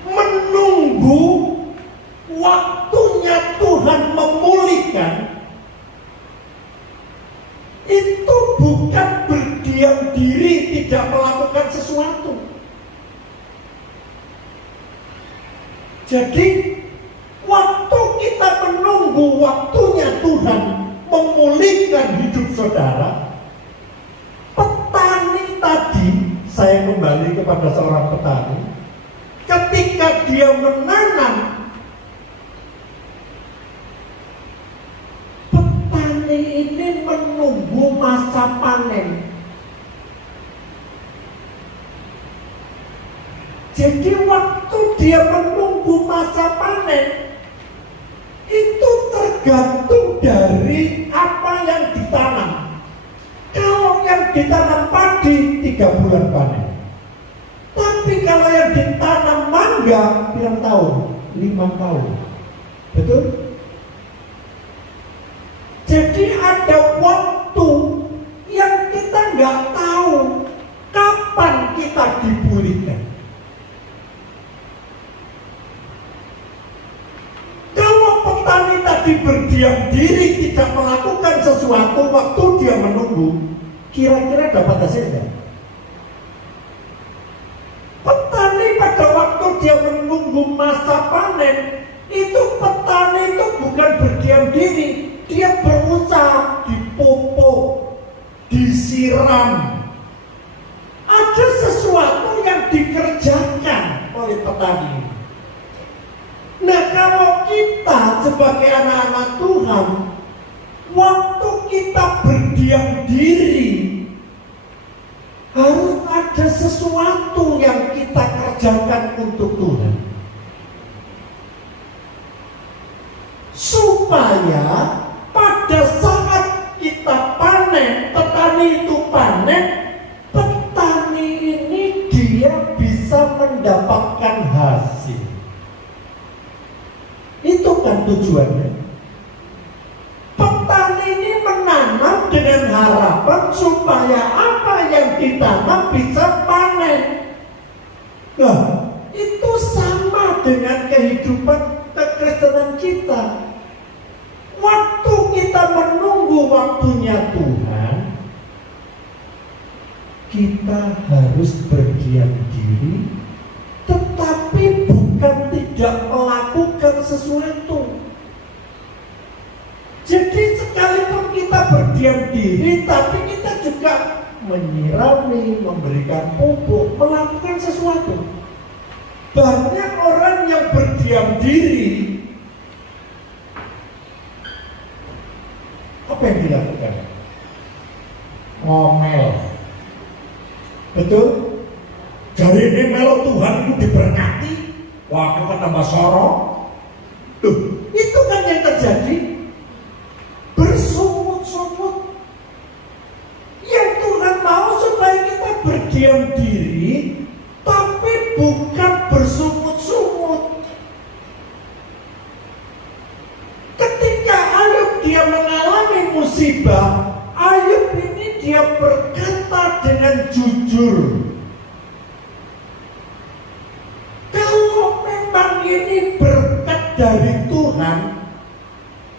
Menunggu waktunya Tuhan memulihkan itu bukan berdiam diri tidak melakukan sesuatu. Jadi waktu kita menunggu waktunya Tuhan memulihkan hidup saudara, petani tadi, saya kembali kepada seorang petani, ketika dia menanam, petani ini menunggu masa panen. Jadi waktu dia menunggu masa panen, itu tergantung dari apa yang ditanam. Kalau yang ditanam padi 3 bulan panen. Tapi kalau yang ditanam mangga berapa tahun? 5 tahun. Betul? Jadi ada waktu yang kita nggak tahu kapan kita dipulihkan. diri tidak melakukan sesuatu waktu dia menunggu, kira-kira dapat hasilnya? Petani pada waktu dia menunggu masa panen, itu petani itu bukan berdiam diri, dia berusaha, dipupuk, disiram. Ada sesuatu yang dikerjakan oleh petani. Nah, kalau kita sebagai anak-anak Tuhan, waktu kita berdiam diri, harus ada sesuatu yang kita kerjakan untuk Tuhan, supaya pada saat kita panen, petani itu panen, petani ini dia bisa mendapatkan hasil. Itu kan tujuannya. Petani ini menanam dengan harapan supaya apa yang ditanam bisa panen. Nah, itu sama dengan kehidupan kekristenan kita. Waktu kita menunggu waktunya Tuhan, kita harus berdiam diri, tetapi bukan tidak melakukan sesuatu. Jadi sekalipun kita berdiam diri, tapi kita juga menyirami, memberikan pupuk, melakukan sesuatu. Banyak orang yang berdiam diri, apa yang dilakukan? Ngomel. Betul? Jadi ini melo Tuhan itu diberkati, wah kita tambah sorong. Itu kan yang terjadi. Bersungut-sungut. Yang Tuhan mau supaya kita berdiam diri, tapi bukan bersungut-sungut. Ketika Ayub dia mengalami musibah, Ayub ini dia berkata dengan jujur. Kalau memang ini berkat dari Tuhan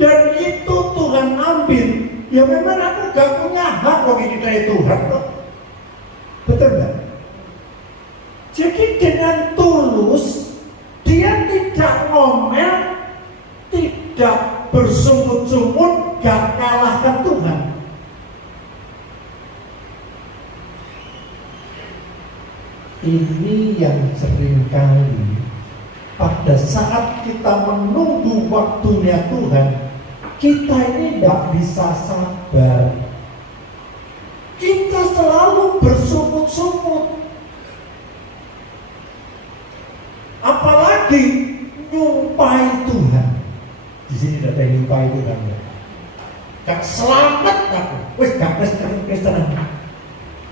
dan itu Tuhan ambil, ya memang aku gak punya hak bagi kita Tuhan kok. Betul gak? Jadi dengan tulus dia tidak ngomel, tidak bersungut-sungut, gak kalahkan Tuhan. Ini yang seringkali pada saat kita menunggu waktunya Tuhan, kita ini tidak bisa sabar. Kita selalu bersungut-sungut. Apalagi nyumpai Tuhan. Di sini tidak ada nyumpai Tuhan. Gak selamat aku. Wes gak Kristen.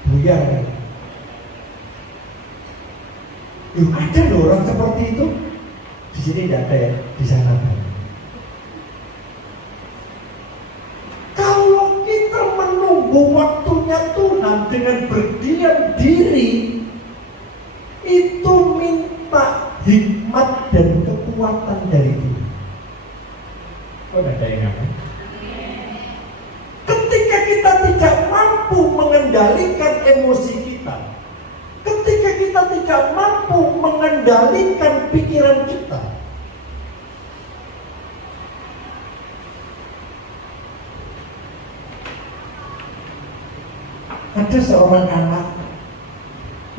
Buyar kan. Ada loh orang seperti itu. Di sini tidak ada ya, di sana. Kalau kita menunggu waktunya Tuhan dengan berdiam diri, itu minta hikmat dan kekuatan dari Tuhan. Kok ada yang ngapain? Ketika kita tidak mampu mengendalikan emosi kita, ketika kita tidak mampu mengendalikan pikiran kita, ada seorang anak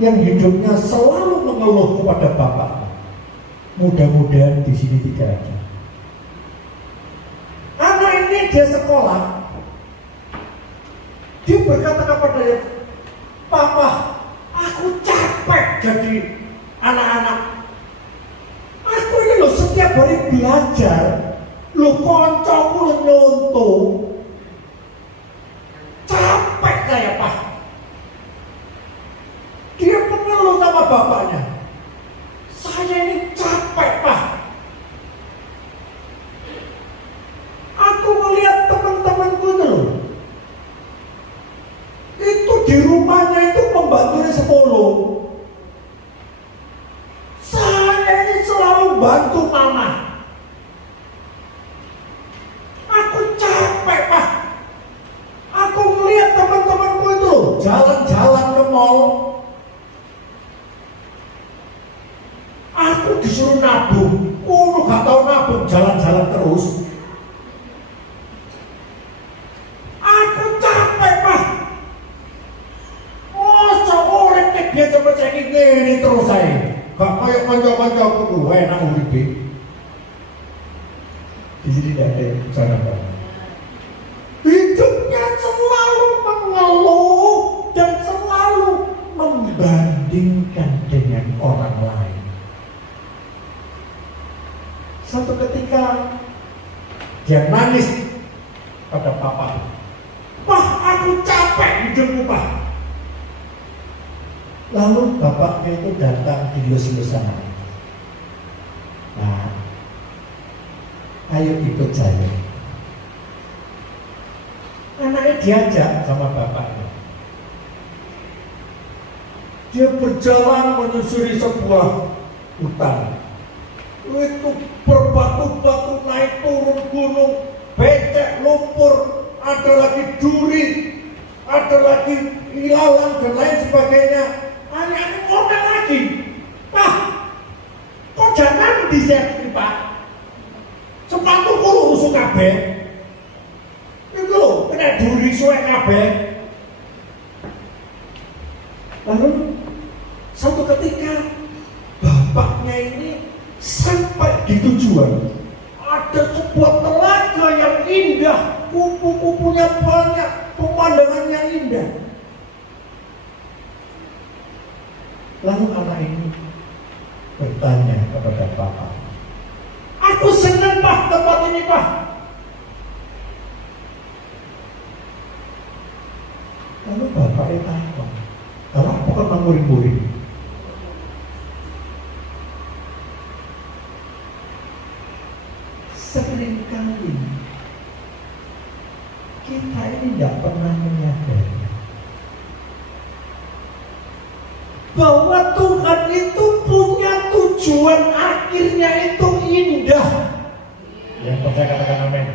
yang hidupnya selalu mengeluh kepada bapak. Mudah-mudahan di sini tidak ada. Anak ini dia sekolah, dia berkata kepadanya, "Papa, aku capek jadi anak-anak. Aku ini loh setiap hari belajar, loh koncoku nyontoh. Capek saya, Pak." Dia mengeluh sama bapaknya, "Saya ini capek, Pak. Aku melihat teman-temanku itu loh, itu di rumahnya itu pembantunya 10. Saya ini selalu bantu mama. Aku jalan-jalan ke mall, aku disuruh nabung. Aku gak tahu nabung, jalan-jalan terus. Aku capek, Pak. Masa orang kayak dia coba cek ini terus saya. Gak kayak kanca-kanca aku enak uripe. Di sini tidak ada yang bicara, Pak. Hidupnya selalu mengeluh dan selalu membandingkan dengan orang lain. Suatu ketika dia nangis pada papa. Pak, aku capek hidupku, Pak. Lalu bapaknya itu datang dilus-lusan. Nah, ayo ikut saya. Anaknya diajak sama bapaknya. Dia berjalan menyusuri sebuah hutan. Itu berbatu-batu naik turun gunung, becek, lumpur, ada lagi duri, ada lagi ilalang dan lain sebagainya. Anaknya ngomel lagi, Pak, kok jangan disini, Pak? Sepatu kulo rusuk kabeh. Itu loh, kena duri suwe kabeh. Lalu suatu ketika bapaknya ini sampai di tujuan. Ada sebuah telaga yang indah, kupu-kupunya banyak, pemandangannya indah. Lalu anak ini bertanya kepada bapak, aku senang, Pak, tempat ini, Pak. Lalu bapaknya tanya, kalau aku kan menguri-nguri. Seringkali kita ini tidak pernah menyadari bahwa Tuhan itu punya tujuan akhirnya itu indah. Yang percaya katakan amin.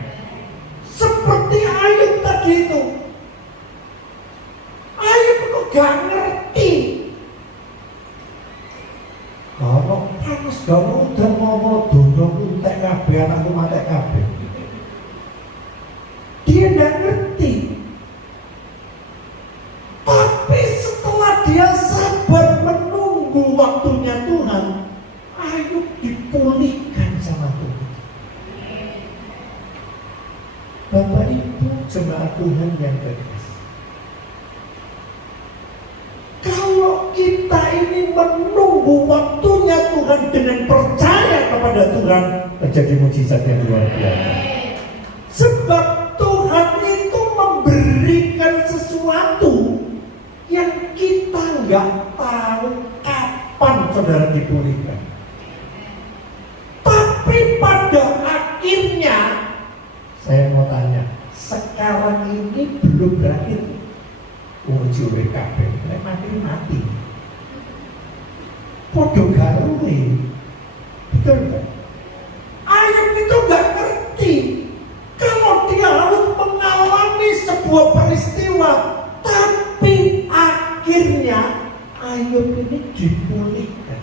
Seperti Ayub tadi itu. Ayub itu gak ngerti. Kalau panas galau dan mau dono entek kabeh anakku mati kabeh. Dia gak ngerti. Tapi setelah dia sabar menunggu waktunya Tuhan, Ayub dipulihkan sama Tuhan. Bapak Ibu jemaat Tuhan yang terkasih, kalau kita ini menunggu waktunya Tuhan dengan percaya kepada Tuhan, terjadi mujizat yang luar biasa. Sebab Tuhan itu memberikan sesuatu yang kita nggak tahu kapan saudara dipulihkan. Tapi pada akhirnya, saya mau tanya, sekarang ini belum berakhir. Uji WKB, mati. Podo garuwe. Betul kan? Ayub itu gak ngerti kalau dia harus mengalami sebuah peristiwa, tapi akhirnya Ayub ini dipulihkan.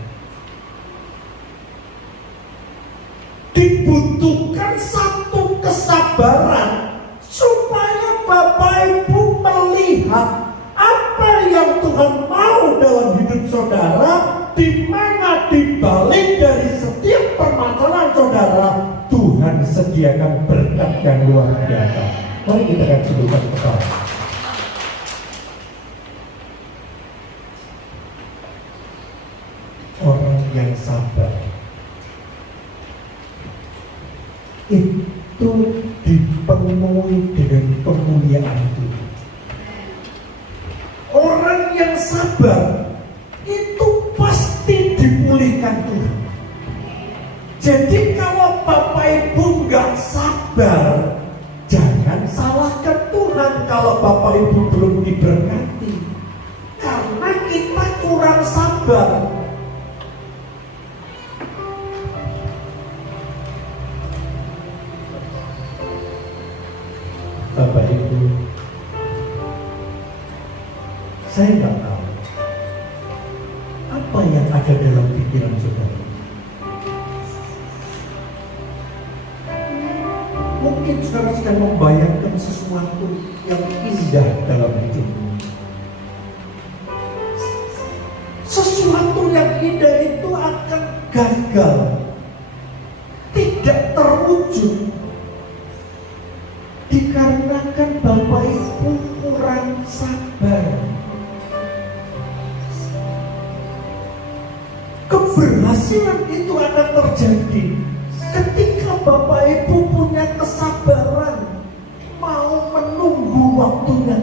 Dibutuhkan satu kesabaran supaya Bapak Ibu melihat apa yang Tuhan mau dalam hidup saudara, di mana di balik dari setiap permasalahan saudara, Tuhan sediakan berkat yang luar biasa. Mari kita akan tundukkan kepala. Orang yang sabar itu dipenuhi dengan kemuliaan Tuhan. Orang yang sabar itu pasti dipulihkan Tuhan. Jadi kalau Bapak Ibu nggak sabar, jangan salahkan Tuhan kalau Bapak Ibu belum diberkati, karena kita kurang sabar. Bapak Ibu, Saya nggak tahu apa yang ada dalam pikiran saudara. Mungkin saudara sedang membayangkan sesuatu yang indah dalam hidupmu. Sesuatu yang indah itu akan gagal, tidak terwujud, dikarenakan Bapak Ibu kurang sabar. Keberhasilan itu akan terjadi ketika Bapak Ibu punya kesabaran, mau menunggu waktunya.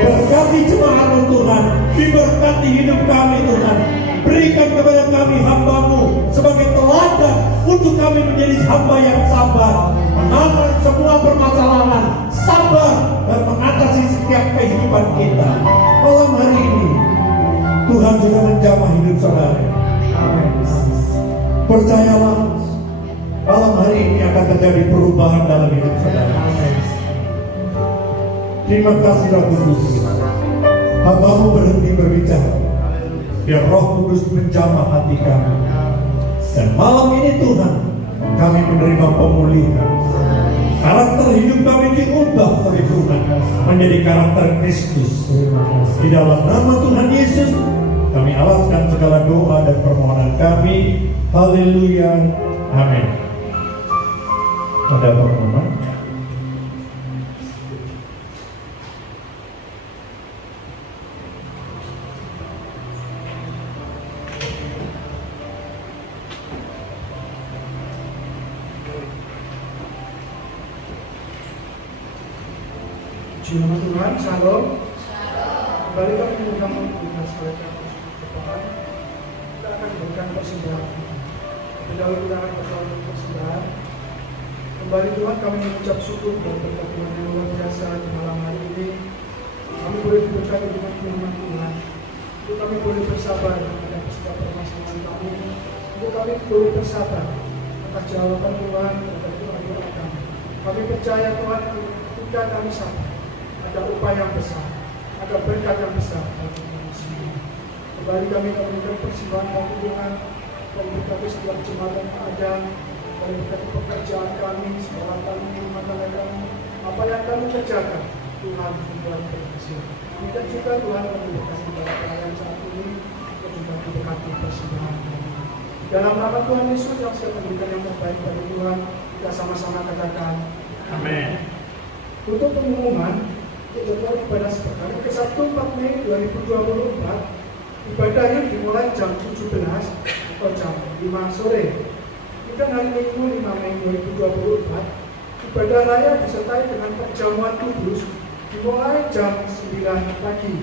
Berkati jemaat Tuhan, diberkati hidup kami Tuhan, Tuntun kami menjadi hamba yang sabar, menangani semua permasalahan, sabar dan mengatasi setiap kehidupan kita. Malam hari ini Tuhan juga menjamah hidup saudara. Amin. Percayalah, malam hari ini akan terjadi perubahan dalam hidup saudara. Terima kasih Roh Kudus. Hamba-Mu berhenti berbicara, biar Roh Kudus menjamah hati kami. Dan malam ini Tuhan, kami menerima pemulihan. Karakter hidup kami diubah oleh Tuhan menjadi karakter Kristus. Di dalam nama Tuhan Yesus, kami alaskan segala doa dan permohonan kami. Haleluya. Amin. Ada pengumuman? Nama Tuhan, Shalom. Kembali kami mengundang kita saudara Tuhan. Kita akan berikan persembahan. Tapi dahulu kita akan berdoa persembahan. Kembali Tuhan, kami mengucap syukur dan berkat Tuhan yang luar biasa di malam hari ini. Kami boleh diberkati dengan firman Tuhan. Untuk kami boleh bersabar menghadapi setiap permasalahan kami. Untuk kami boleh bersabar atas jawaban Tuhan terhadap doa-doa kami. Kami percaya Tuhan, ketika kami sabar, ada upaya yang besar, ada berkat yang besar bagi kami semua. Kembali kami memberikan persembahan bagi Tuhan, kami berkati setiap jemaat yang ada, kami berkati pekerjaan kami, sekolah kami, rumah tangga kami, apa yang kami kerjakan, Tuhan membuat berhasil. Dan juga Tuhan memberikan kepada pelayan saat ini, untuk juga diberkati persembahan kami. Dalam nama Tuhan Yesus yang saya memberikan yang terbaik bagi Tuhan, kita sama-sama katakan, amin. Untuk pengumuman, jadwal ibadah sebentar ke Sabtu 4 Mei 2024, ibadahnya dimulai jam 17 atau jam 5 sore. Dan hari Minggu 5 Mei 2024, ibadah raya disertai dengan perjamuan kudus dimulai jam 9 pagi.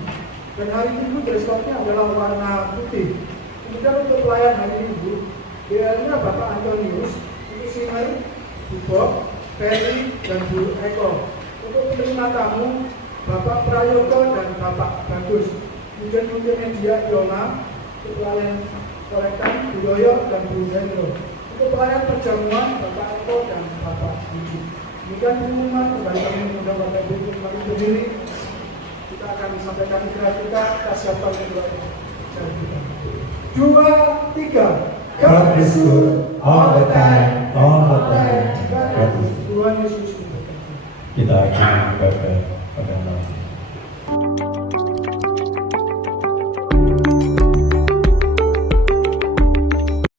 Dan hari Minggu dress-code-nya adalah warna putih. Kemudian untuk pelayan hari Minggu, BL-nya Bapak Antonius, untuk singer, Bu Bob, Ferry, dan Bu Eko. Untuk penerima tamu, Bapak Prayogo dan Bapak Bagus. Kemudian media Yona, untuk pelayan kolekan Bu Yoyo dan Bu Hendro. Untuk pelayan perjamuan, Bapak Eko dan Bapak Budi. Demikian pengumuman, kembali kami mengundang Bapak Ibu kami berdiri. Kita akan sampaikan kita siapkan kedua kita. 2, 3. God is good all the time, all the time. God is good. Tuhan Yesus. Kita akan ibadah pada malam.